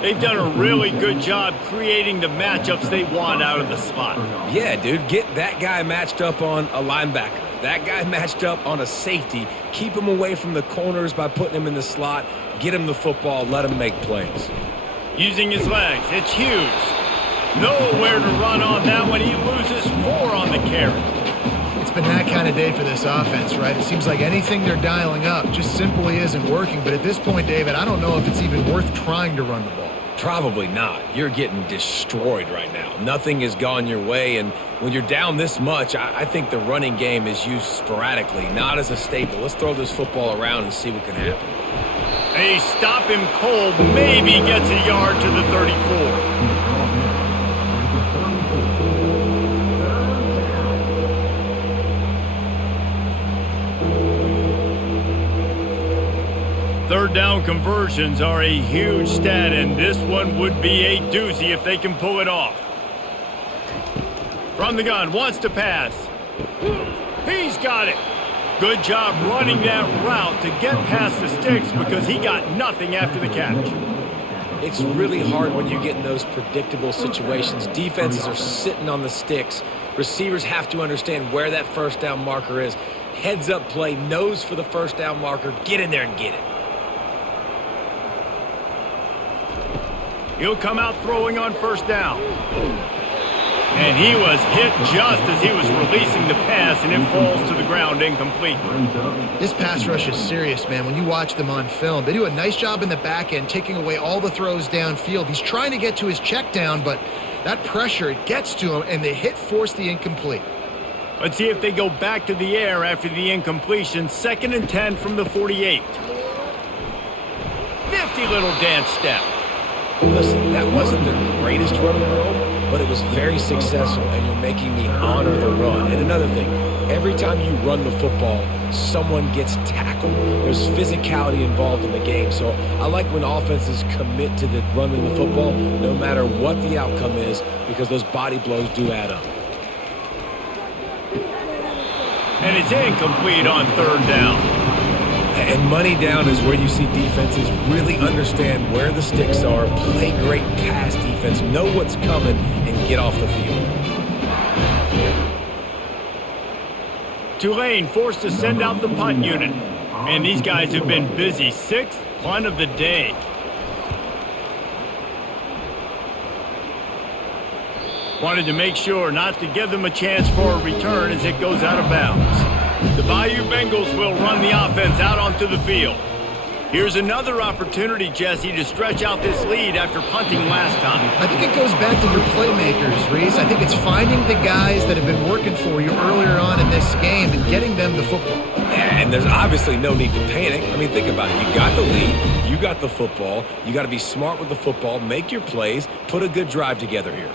They've done a really good job creating the matchups they want out of the slot. Yeah, dude, get that guy matched up on a linebacker. That guy matched up on a safety. Keep him away from the corners by putting him in the slot. Get him the football. Let him make plays. Using his legs, it's Hughes. Nowhere to run on that one. He loses 4 on the carry. It's been that kind of day for this offense, right? It seems like anything they're dialing up just simply isn't working. But at this point, David, I don't know if it's even worth trying to run the ball. Probably not. You're getting destroyed right now. Nothing has gone your way, and when you're down this much, I think the running game is used sporadically, not as a staple. Let's throw this football around and see what can happen. They stop him cold, maybe gets a yard to the 34. Third down conversions are a huge stat, and this one would be a doozy if they can pull it off. From the gun, wants to pass. He's got it. Good job running that route to get past the sticks because he got nothing after the catch. It's really hard when you get in those predictable situations. Defenses are sitting on the sticks. Receivers have to understand where that 1st down marker is. Heads up play, nose for the 1st down marker. Get in there and get it. He'll come out throwing on 1st down. And he was hit just as he was releasing the pass, and it falls to the ground incomplete. This pass rush is serious, man. When you watch them on film, they do a nice job in the back end, taking away all the throws downfield. He's trying to get to his check down, but that pressure, it gets to him, and the hit forced the incomplete. Let's see if they go back to the air after the incompletion. 2nd and 10 from the 48. Nifty little dance step. Listen, that wasn't the greatest run in the world, but it was very successful, and you're making me honor the run. And another thing, every time you run the football, someone gets tackled. There's physicality involved in the game. So I like when offenses commit to the running the football, no matter what the outcome is, because those body blows do add up. And it's incomplete on 3rd down. And money down is where you see defenses really understand where the sticks are, play great pass defense, know what's coming, and get off the field. Tulane forced to send out the punt unit. And these guys have been busy. 6th punt of the day. Wanted to make sure not to give them a chance for a return as it goes out of bounds. The Bayou Bengals will run the offense out onto the field. Here's another opportunity, Jesse, to stretch out this lead after punting last time. I think it goes back to your playmakers, Reese. I think it's finding the guys that have been working for you earlier on in this game and getting them the football. Yeah, and there's obviously no need to panic. I mean, think about it. You got the lead. You got the football. You got to be smart with the football. Make your plays. Put a good drive together here.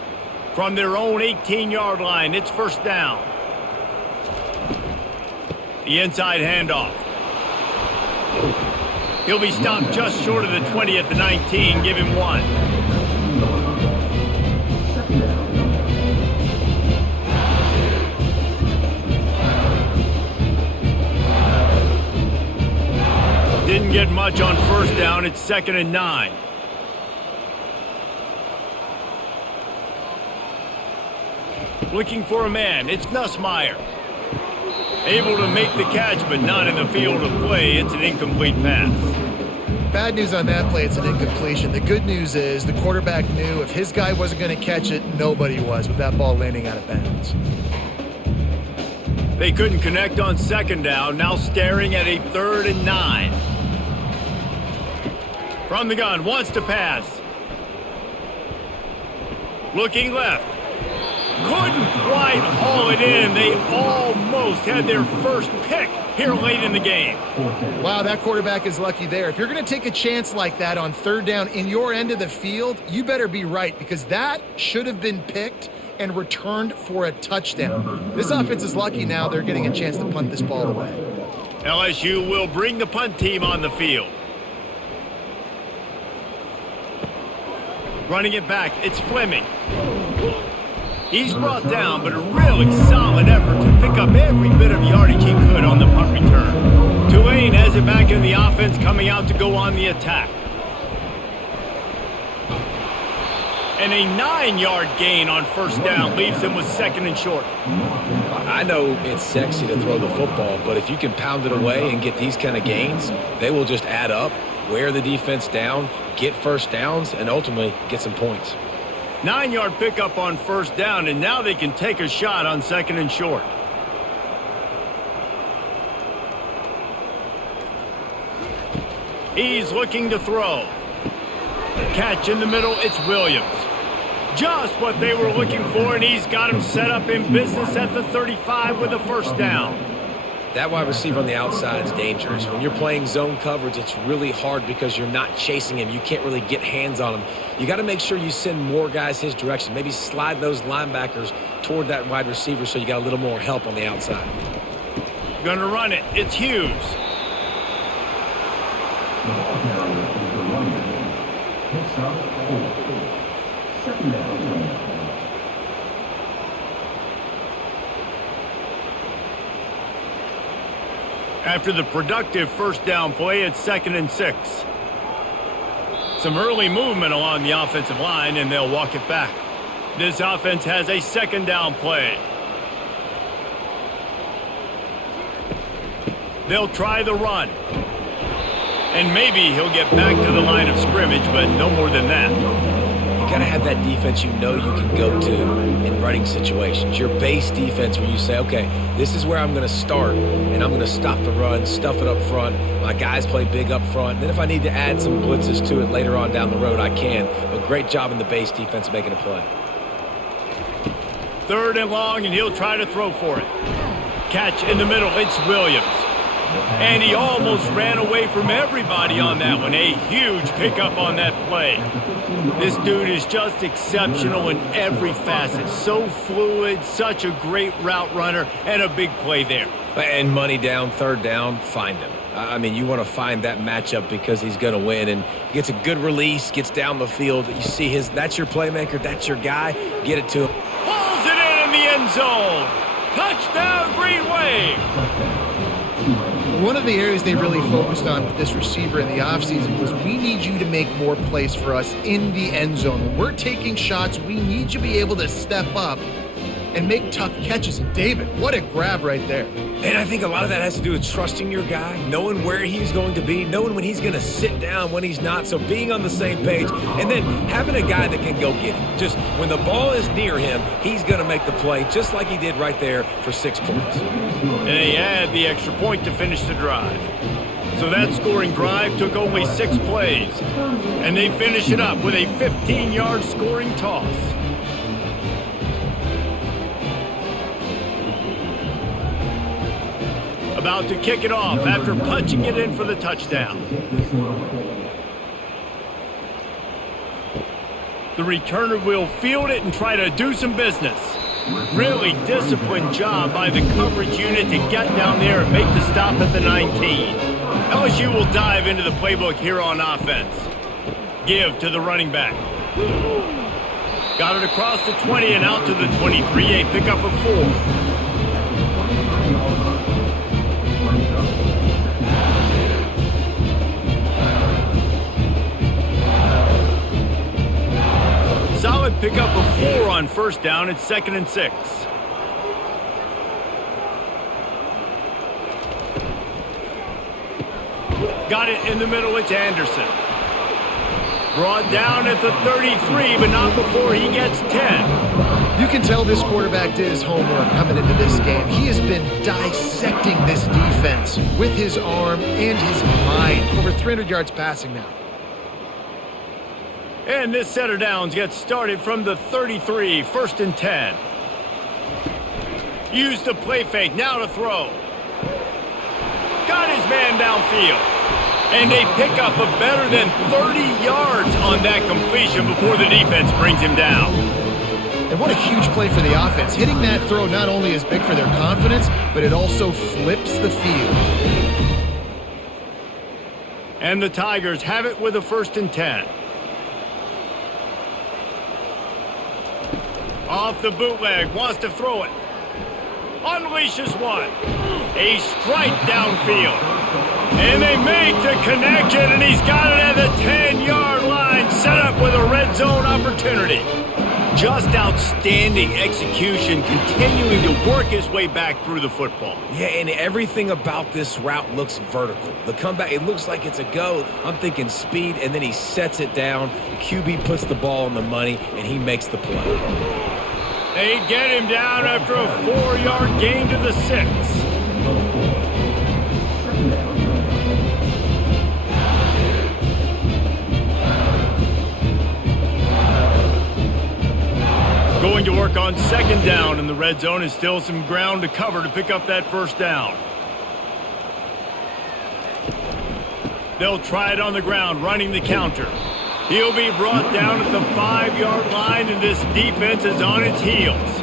From their own 18-yard line, it's 1st down. The inside handoff. He'll be stopped just short of the 20 at the 19. Give him 1. Didn't get much on 1st down. It's 2nd and 9. Looking for a man. It's Nussmeier. Able to make the catch, but not in the field of play. It's an incomplete pass. Bad news on that play, it's an incompletion. The good news is the quarterback knew if his guy wasn't going to catch it, nobody was with that ball landing out of bounds. They couldn't connect on second down, now staring at a 3rd and 9. From the gun, wants to pass. Looking left. Couldn't quite haul it in. They almost had their first pick here late in the game. Wow, that quarterback is lucky there. If you're going to take a chance like that on 3rd down in your end of the field, you better be right, because that should have been picked and returned for a touchdown. This offense is lucky now they're getting a chance to punt this ball away. LSU will bring the punt team on the field. Running it back, it's Fleming. He's brought down, but a really solid effort to pick up every bit of yardage he could on the punt return. Tulane has it back in the offense, coming out to go on the attack. And a 9-yard gain on 1st down leaves them with 2nd and short. I know it's sexy to throw the football, but if you can pound it away and get these kind of gains, they will just add up, wear the defense down, get 1st downs, and ultimately get some points. 9-yard pickup on 1st down, and now they can take a shot on 2nd and short. He's looking to throw. Catch in the middle, it's Williams. Just what they were looking for, and he's got him set up in business at the 35 with a 1st down. That wide receiver on the outside is dangerous. When you're playing zone coverage, it's really hard because you're not chasing him. You can't really get hands on him. You got to make sure you send more guys his direction. Maybe slide those linebackers toward that wide receiver so you got a little more help on the outside. Gonna run it. It's Hughes. After the productive 1st down play, it's 2nd and 6. Some early movement along the offensive line, and they'll walk it back. This offense has a 2nd down play. They'll try the run. And maybe he'll get back to the line of scrimmage, but no more than that. You got to have that defense you know you can go to in running situations. Your base defense where you say, okay, this is where I'm going to start, and I'm going to stop the run, stuff it up front. My guys play big up front. Then if I need to add some blitzes to it later on down the road, I can. But great job in the base defense making a play. 3rd and long, and he'll try to throw for it. Catch in the middle, it's Williams. And he almost ran away from everybody on that one. A huge pickup on that play. This dude is just exceptional in every facet. So fluid, such a great route runner, and a big play there. And money down, 3rd down, find him. I mean, you want to find that matchup because he's going to win. And gets a good release, gets down the field. You see that's your playmaker, that's your guy. Get it to him. Pulls it in the end zone. Touchdown, Green Wave. One of the areas they really focused on with this receiver in the offseason was, we need you to make more plays for us in the end zone. When we're taking shots, we need you to be able to step up and make tough catches. And David, what a grab right there. And I think a lot of that has to do with trusting your guy, knowing where he's going to be, knowing when he's going to sit down, when he's not. So being on the same page, and then having a guy that can go get it. Just when the ball is near him, he's going to make the play, just like he did right there for 6 points. And they add the extra point to finish the drive. So that scoring drive took only 6 plays. And they finish it up with a 15-yard scoring toss. About to kick it off after punching it in for the touchdown. The returner will field it and try to do some business. Really disciplined job by the coverage unit to get down there and make the stop at the 19. LSU will dive into the playbook here on offense. Give to the running back. Got it across the 20 and out to the 23. A pickup of 4. Solid pickup of 4 on 1st down. It's 2nd and 6. Got it in the middle. It's Anderson. Brought down at the 33, but not before he gets 10. You can tell this quarterback did his homework coming into this game. He has been dissecting this defense with his arm and his mind. Over 300 yards passing now. And this set of downs gets started from the 33, 1st and 10. Use the play fake, now to throw. Got his man downfield. And a pickup of better than 30 yards on that completion before the defense brings him down. And what a huge play for the offense. Hitting that throw not only is big for their confidence, but it also flips the field. And the Tigers have it with a 1st and 10. Off the bootleg, wants to throw it. Unleashes one. A strike downfield. And they make the connection, and he's got it at the 10-yard line, set up with a red zone opportunity. Just outstanding execution, continuing to work his way back through the football. Yeah, and everything about this route looks vertical. The comeback, it looks like it's a go. I'm thinking speed, and then he sets it down. The QB puts the ball on the money, and he makes the play. They get him down after a 4-yard gain to the 6. Going to work on 2nd down in the red zone, is still some ground to cover to pick up that 1st down. They'll try it on the ground, running the counter. He'll be brought down at the 5-yard line, and this defense is on its heels.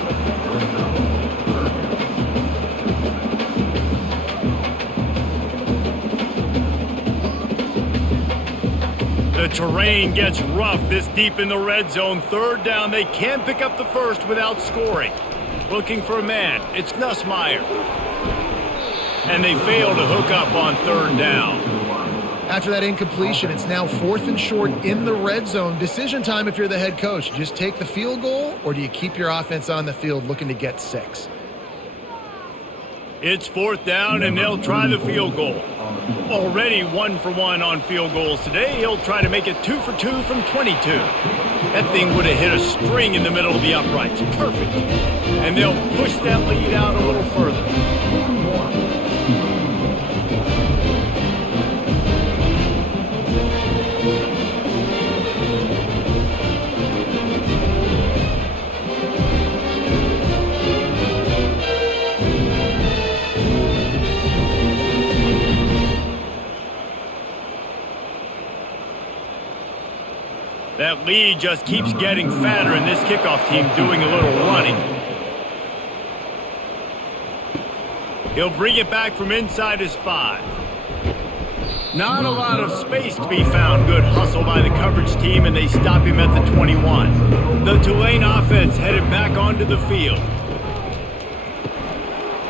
The terrain gets rough this deep in the red zone. 3rd down, they can pick up the 1st without scoring. Looking for a man, it's Nussmeier. And they fail to hook up on 3rd down. After that incompletion, it's now 4th and short in the red zone. Decision time if you're the head coach. Just take the field goal, or do you keep your offense on the field looking to get 6? It's 4th down, and they'll try the field goal. Already 1 for 1 on field goals today. He'll try to make it 2 for 2 from 22. That thing would have hit a string in the middle of the uprights. Perfect. And they'll push that lead out a little further. That lead just keeps getting fatter, and this kickoff team doing a little running. He'll bring it back from inside his 5. Not a lot of space to be found. Good hustle by the coverage team, and they stop him at the 21. The Tulane offense headed back onto the field.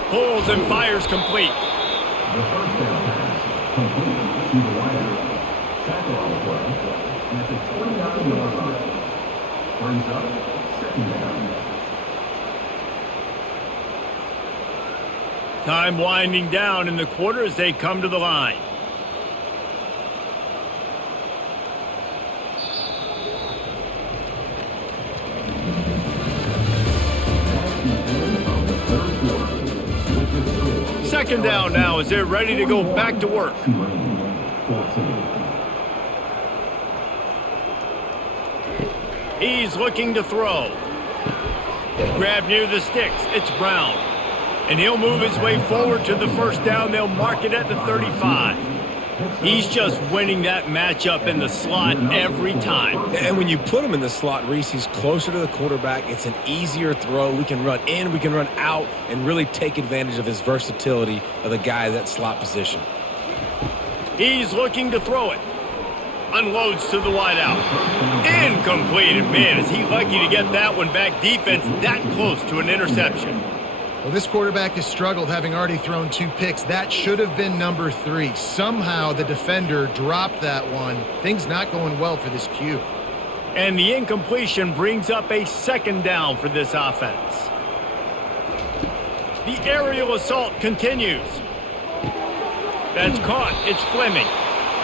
Pulls and fires complete. The 1st down pass complete to the wideout. Tackle on the play at the 29-yard line. Brings up 2nd down. Time winding down in the quarter as they come to the line. Second down now as they're ready to go back to work. He's looking to throw. Grab near the sticks. It's Brown. And he'll move his way forward to the 1st down. They'll mark it at the 35. He's just winning that matchup in the slot every time. And when you put him in the slot, Reese, he's closer to the quarterback. It's an easier throw. We can run in, we can run out, and really take advantage of his versatility of the guy in that slot position. He's looking to throw it. Unloads to the wideout. Incomplete. And man, is he lucky to get that one back. Defense that close to an interception. Well, this quarterback has struggled, having already thrown 2 picks. That should have been number 3. Somehow the defender dropped that one. Things not going well for this Q. And the incompletion brings up a 2nd down for this offense. The aerial assault continues. That's caught. It's Fleming.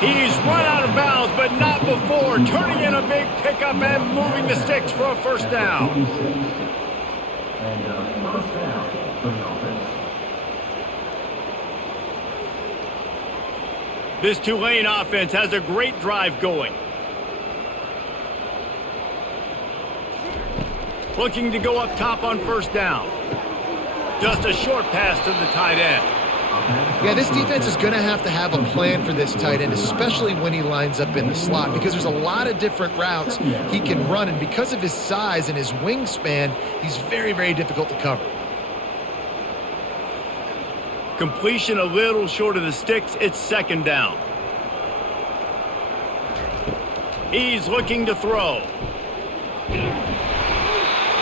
He's run out of bounds, but not before turning in a big pickup and moving the sticks for a first down. And first down for the offense. This Tulane offense has a great drive going. Looking to go up top on first down. Just a short pass to the tight end. Yeah, this defense is going to have a plan for this tight end, especially when he lines up in the slot, because there's a lot of different routes he can run, and because of his size and his wingspan, he's very, very difficult to cover. Completion a little short of the sticks. It's second down. He's looking to throw.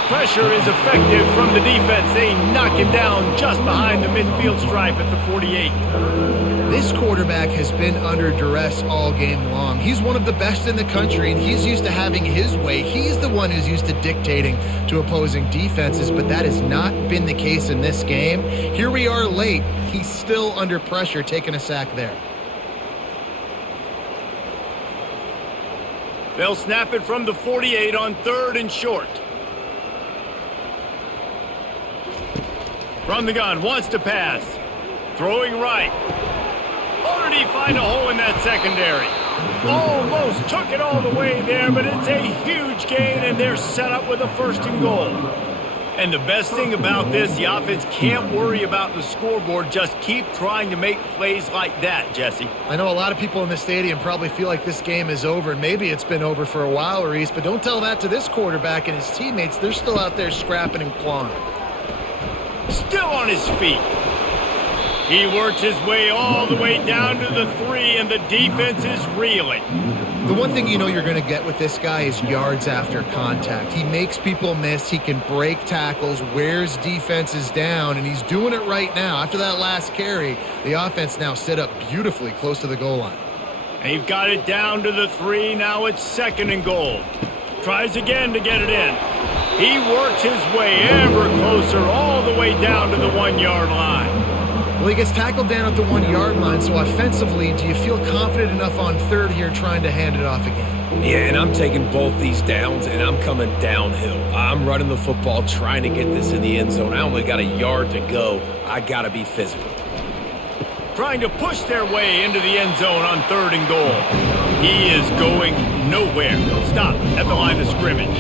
Pressure is effective from the defense. They knock him down just behind the midfield stripe at the 48. This quarterback has been under duress all game long. He's one of the best in the country, and he's used to having his way. He's the one who's used to dictating to opposing defenses, but that has not been the case in this game. Here we are late. He's still under pressure, taking a sack there. They'll snap it from the 48 on third and short. From the gun, wants to pass. Throwing right. Or did he find a hole in that secondary? Almost took it all the way there, but it's a huge gain, and they're set up with a first and goal. And the best thing about this, the offense can't worry about the scoreboard. Just keep trying to make plays like that, Jesse. I know a lot of people in the stadium probably feel like this game is over, and maybe it's been over for a while, Reese, but don't tell that to this quarterback and his teammates. They're still out there scrapping and clawing. Still on his feet. He works his way all the way down to the 3, and the defense is reeling. The one thing you know you're going to get with this guy is yards after contact. He makes people miss. He can break tackles, wears defenses down, and he's doing it right now. After that last carry, the offense now set up beautifully close to the goal line. They've got it down to the 3. Now it's second and goal. Tries again to get it in. He works his way ever closer all the way down to the 1-yard line. Well, he gets tackled down at the 1-yard line, so offensively, do you feel confident enough on third here trying to hand it off again? Yeah, and I'm taking both these downs, and I'm coming downhill. I'm running the football, trying to get this in the end zone. I only got a yard to go. I got to be physical. Trying to push their way into the end zone on third and goal. He is going nowhere. Stop at the line of scrimmage.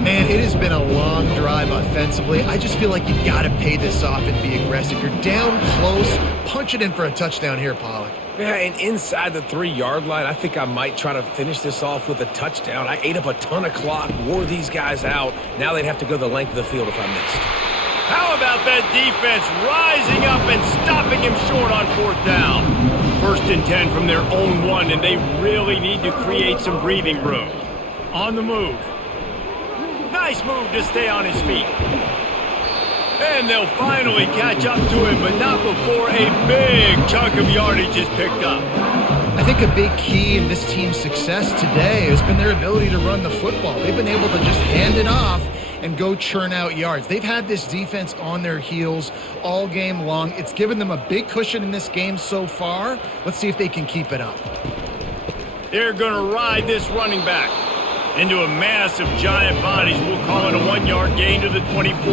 Man, it has been a long drive offensively. I just feel like you got to pay this off and be aggressive. You're down close. Punch it in for a touchdown here, Pollock. Yeah, and inside the 3-yard line, I think I might try to finish this off with a touchdown. I ate up a ton of clock, wore these guys out. Now they'd have to go the length of the field if I missed. How about that defense rising up and stopping him short on fourth down? First and 10 from their own 1, and they really need to create some breathing room. On the move. Nice move to stay on his feet. And they'll finally catch up to him, but not before a big chunk of yardage is picked up. I think a big key in this team's success today has been their ability to run the football. They've been able to just hand it off and go churn out yards. They've had this defense on their heels all game long. It's given them a big cushion in this game so far. Let's see if they can keep it up. They're going to ride this running back into a mass of giant bodies. We'll call it a 1-yard gain to the 24.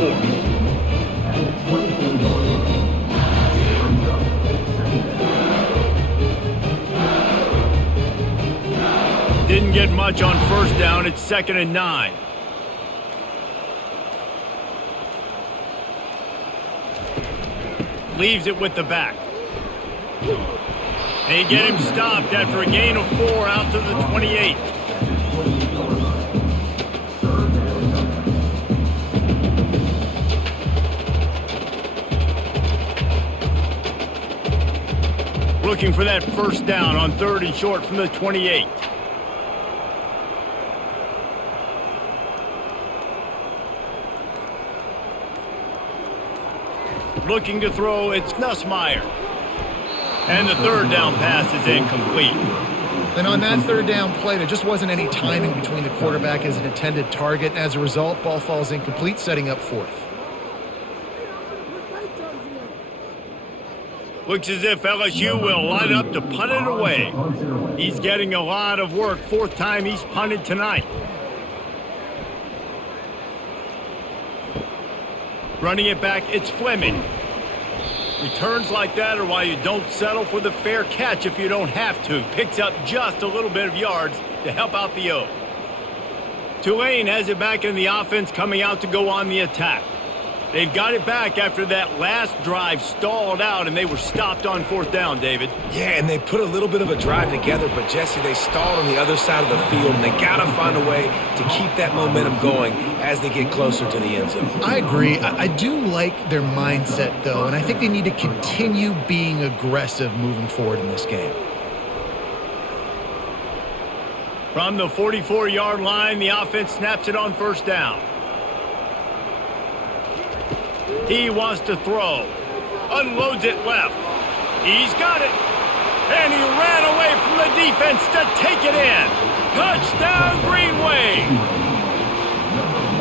Didn't get much on first down. It's second and 9. Leaves it with the back. They get him stopped after a gain of 4 out to the 28. Looking for that first down on third and short from the 28. Looking to throw, it's Nussmeier. And the third down pass is incomplete. And on that third down play, there just wasn't any timing between the quarterback as an intended target. And as a result, ball falls incomplete, setting up fourth. Looks as if LSU will line up to punt it away. He's getting a lot of work. Fourth time he's punted tonight. Running it back, it's Fleming. Returns like that are why you don't settle for the fair catch if you don't have to. Picks up just a little bit of yards to help out the O. Tulane has it back in the offense, coming out to go on the attack. They've got it back after that last drive stalled out, and they were stopped on fourth down, David. Yeah, and they put a little bit of a drive together, but, Jesse, they stalled on the other side of the field, and they got to find a way to keep that momentum going as they get closer to the end zone. I agree. I do like their mindset, though, and I think they need to continue being aggressive moving forward in this game. From the 44-yard line, the offense snaps it on first down. He wants to throw. Unloads it left. He's got it. And he ran away from the defense to take it in. Touchdown, Greenway.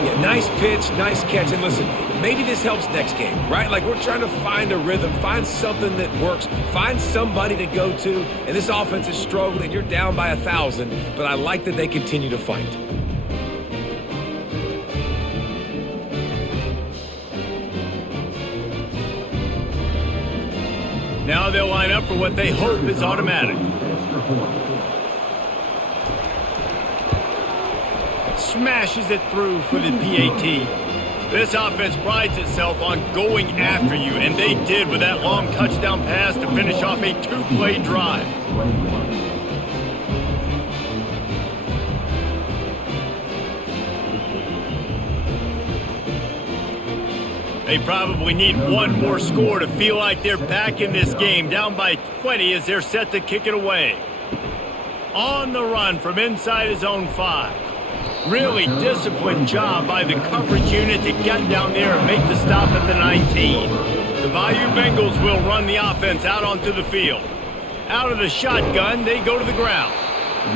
Yeah, nice pitch, nice catch. And listen, maybe this helps next game, right? Like, we're trying to find a rhythm, find something that works, find somebody to go to. And this offense is struggling. You're down by 1,000, but I like that they continue to fight. Now they'll line up for what they hope is automatic. Smashes it through for the PAT. This offense prides itself on going after you, and they did with that long touchdown pass to finish off a two-play drive. They probably need one more score to feel like they're back in this game, down by 20 as they're set to kick it away. On the run from inside his own 5. Really disciplined job by the coverage unit to get down there and make the stop at the 19. The Bayou Bengals will run the offense out onto the field. Out of the shotgun, they go to the ground.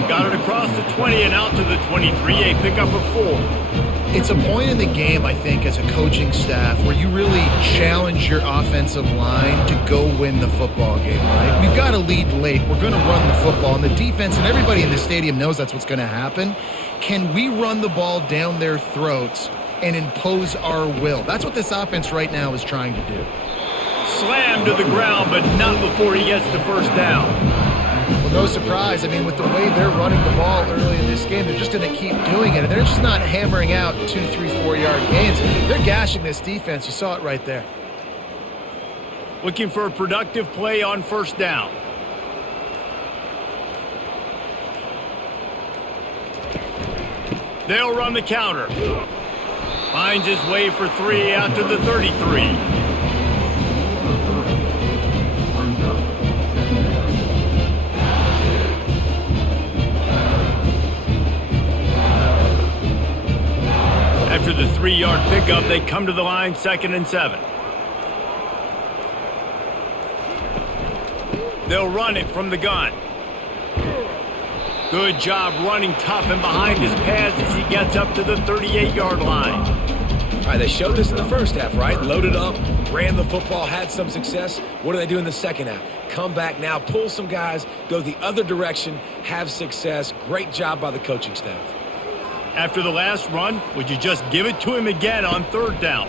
Got it across the 20 and out to the 23, a pickup of 4. It's a point in the game, I think, as a coaching staff where you really challenge your offensive line to go win the football game, right? We've got to lead late. We're going to run the football, and the defense and everybody in the stadium knows that's what's going to happen. Can we run the ball down their throats and impose our will? That's what this offense right now is trying to do. Slammed to the ground, but not before he gets the first down. Well, no surprise. I mean, with the way they're running the ball early in this game, they're just going to keep doing it. And they're just not hammering out 2, 3, 4-yard gains. They're gashing this defense. You saw it right there. Looking for a productive play on first down. They'll run the counter. Finds his way for 3 out to the 33. After the 3-yard pickup, they come to the line, 2nd and 7. They'll run it from the gun. Good job running tough and behind his pads as he gets up to the 38-yard line. All right, they showed this in the first half, right? Loaded up, ran the football, had some success. What do they do in the second half? Come back now, pull some guys, go the other direction, have success. Great job by the coaching staff. After the last run, would you just give it to him again on 3rd down?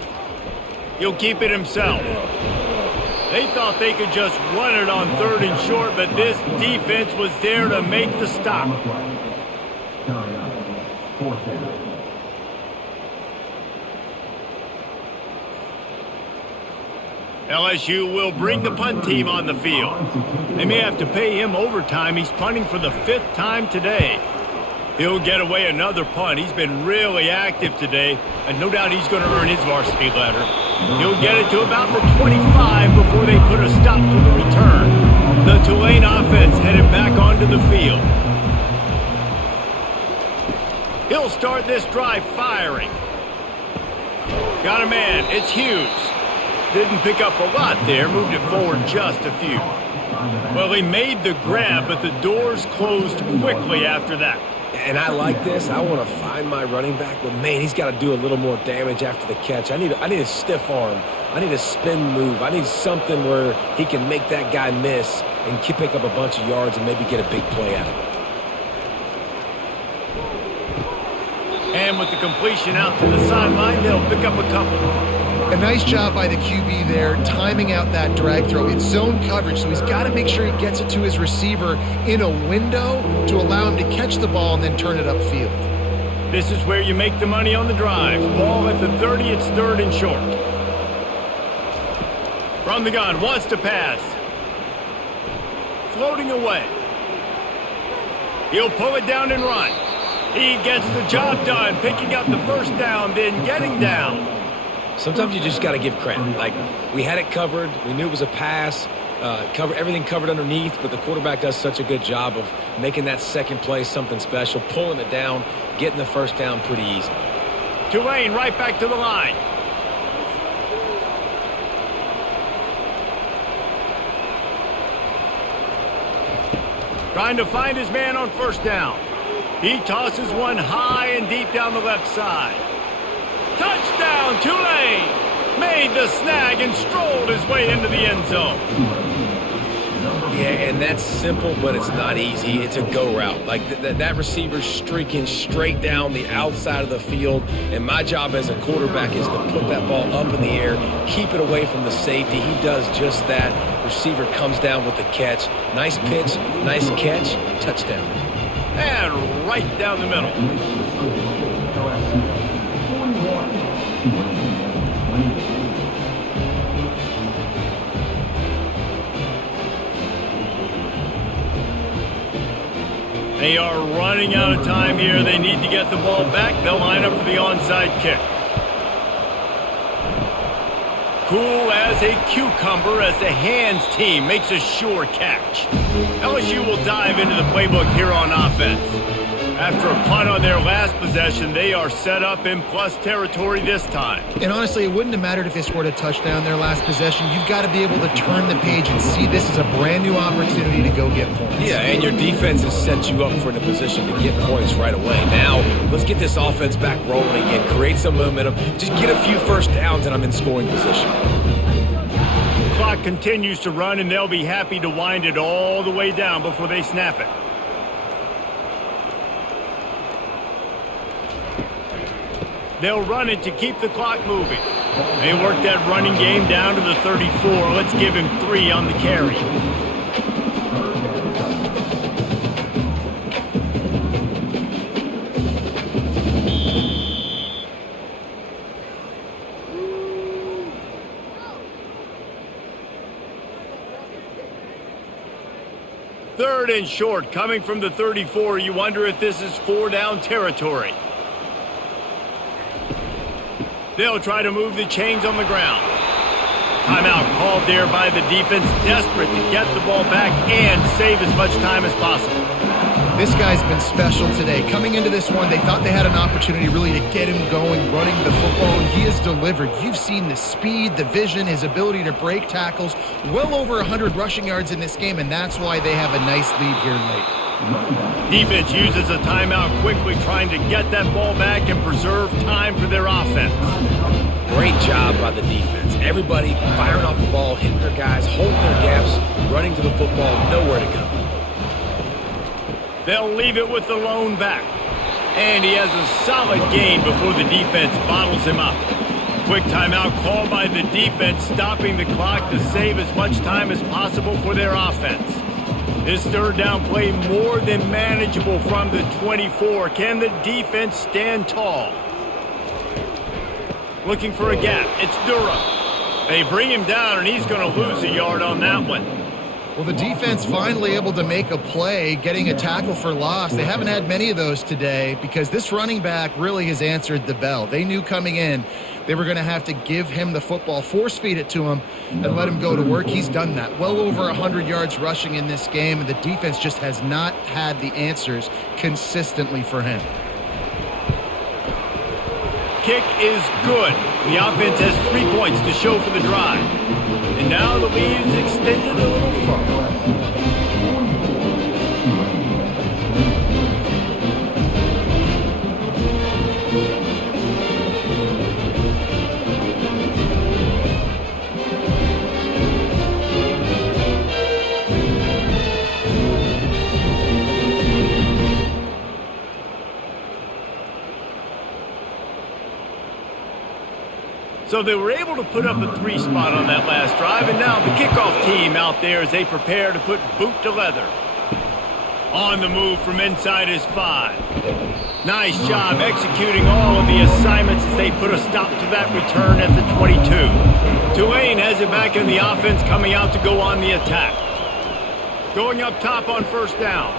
He'll keep it himself. They thought they could just run it on 3rd and short, but this defense was there to make the stop. LSU will bring the punt team on the field. They may have to pay him overtime. He's punting for the 5th time today. He'll get away another punt. He's been really active today, and no doubt he's going to earn his varsity letter. He'll get it to about the 25 before they put a stop to the return. The Tulane offense headed back onto the field. He'll start this drive firing. Got a man. It's Hughes. Didn't pick up a lot there. Moved it forward just a few. Well, he made the grab, but the doors closed quickly after that. And I like this. I want to find my running back, but man, he's got to do a little more damage after the catch. I need a stiff arm I need a spin move. I need something where he can make that guy miss and pick up a bunch of yards and maybe get a big play out of it. And with the completion out to the sideline, they'll pick up a couple. A nice job by the QB there, timing out that drag throw. It's zone coverage, so he's got to make sure he gets it to his receiver in a window to allow him to catch the ball and then turn it upfield. This is where you make the money on the drive. Ball at the 30, it's 3rd and short. From the gun, wants to pass. Floating away. He'll pull it down and run. He gets the job done, picking up the first down, then getting down. Sometimes you just got to give credit. Like, we had it covered. We knew it was a pass. Everything covered underneath, but the quarterback does such a good job of making that second play something special, pulling it down, getting the first down pretty easy. Tulane right back to the line. Trying to find his man on first down. He tosses one high and deep down the left side. Touchdown, Tulane! Made the snag and strolled his way into the end zone. Yeah, and that's simple, but it's not easy. It's a go route. Like, that receiver's streaking straight down the outside of the field, and my job as a quarterback is to put that ball up in the air, keep it away from the safety. He does just that. Receiver comes down with the catch. Nice pitch, nice catch, touchdown. And right down the middle. They are running out of time here. They need to get the ball back. They'll line up for the onside kick. Cool as a cucumber as the hands team makes a sure catch. LSU will dive into the playbook here on offense. After a punt on their last possession, they are set up in plus territory this time. And honestly, it wouldn't have mattered if they scored a touchdown their last possession. You've got to be able to turn the page and see this as a brand new opportunity to go get points. Yeah, and your defense has set you up for the position to get points right away. Now, let's get this offense back rolling again, create some momentum, just get a few first downs, and I'm in scoring position. The clock continues to run, and they'll be happy to wind it all the way down before they snap it. They'll run it to keep the clock moving. They work that running game down to the 34. Let's give him 3 on the carry. Third and short, coming from the 34. You wonder if this is 4-down territory. They'll try to move the chains on the ground. Timeout called there by the defense, desperate to get the ball back and save as much time as possible. This guy's been special today. Coming into this one, they thought they had an opportunity really to get him going, running the football, and he has delivered. You've seen the speed, the vision, his ability to break tackles, well over 100 rushing yards in this game, and that's why they have a nice lead here late. Defense uses a timeout quickly, trying to get that ball back and preserve time for their offense. Great job by the defense. Everybody firing off the ball, hitting their guys, holding their gaps, running to the football, nowhere to go. They'll leave it with the lone back. And he has a solid gain before the defense bottles him up. Quick timeout called by the defense, stopping the clock to save as much time as possible for their offense. This third down play more than manageable from the 24. Can the defense stand tall? Looking for a gap. It's Durham. They bring him down, and he's going to lose a yard on that one. Well, the defense finally able to make a play, getting a tackle for loss. They haven't had many of those today because this running back really has answered the bell. They knew coming in they were going to have to give him the football, force feed it to him, and let him go to work. He's done that. Well over 100 yards rushing in this game, and the defense just has not had the answers consistently for him. Kick is good. The offense has 3 points to show for the drive. And now the lead is extended a little further. So they were able to put up a 3 spot on that last drive, and now the kickoff team out there as they prepare to put boot to leather. On the move from inside his 5. Nice job executing all of the assignments as they put a stop to that return at the 22. Tulane has it back in the offense, coming out to go on the attack. Going up top on first down.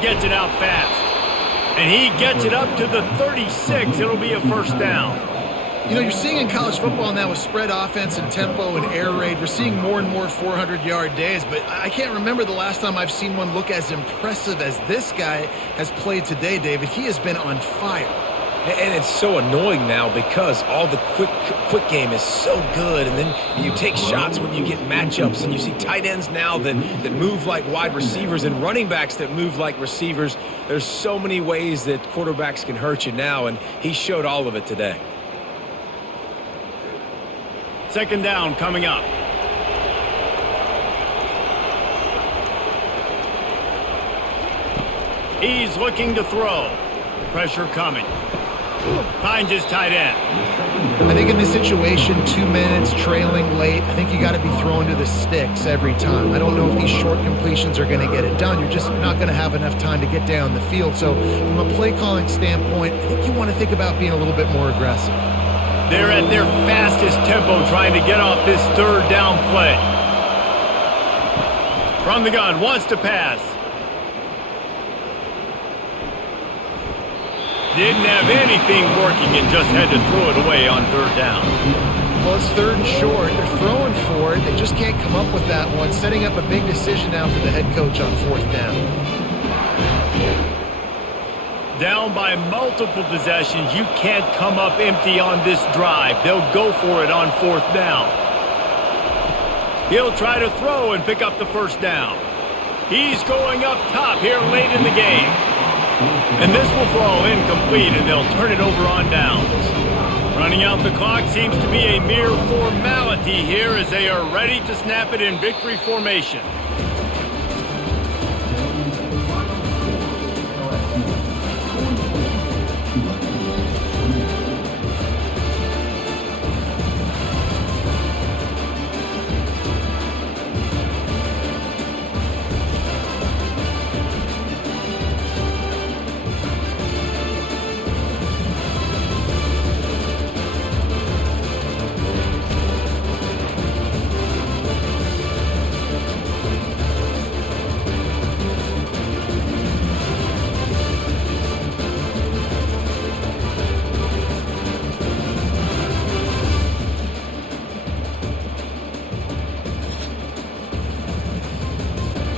Gets it out fast. And he gets it up to the 36. It'll be a first down. You know, you're seeing in college football now with spread offense and tempo and air raid, we're seeing more and more 400-yard days, but I can't remember the last time I've seen one look as impressive as this guy has played today, David. He has been on fire. And it's so annoying now because all the quick game is so good, and then you take shots when you get matchups, and you see tight ends now that move like wide receivers and running backs that move like receivers. There's so many ways that quarterbacks can hurt you now, and he showed all of it today. Second down coming up. He's looking to throw. Pressure coming. Finds his tight end. I think in this situation, 2 minutes, trailing late, I think you got to be throwing to the sticks every time. I don't know if these short completions are going to get it done. You're just not going to have enough time to get down the field. So from a play calling standpoint, I think you want to think about being a little bit more aggressive. They're at their fastest tempo trying to get off this third down play. From the gun, wants to pass. Didn't have anything working and just had to throw it away on third down. Well, it's third and short. They're throwing for it. They just can't come up with that one. Setting up a big decision now for the head coach on fourth down. Down by multiple possessions, you can't come up empty on this drive. They'll go for it on fourth down. He'll try to throw and pick up the first down. He's going up top here late in the game. And this will fall incomplete, and they'll turn it over on downs. Running out the clock seems to be a mere formality here as they are ready to snap it in victory formation.